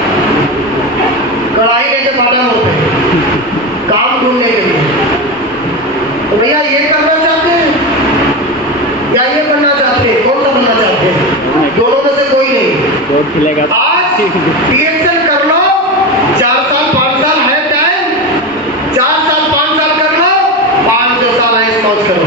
कढ़ाई लेके बाटा होते हैं काम ढूंढने के लिए। तो भैया ये करना चाहते हैं या ये करना चाहते हैं? कौन सा बनना चाहते हैं? दोनों में से कोई नहीं। आज PHL कर लो, 4 साल 5 साल है टाइम, 4 साल 5 साल कर लो, 5 साल ऐश मौज करो।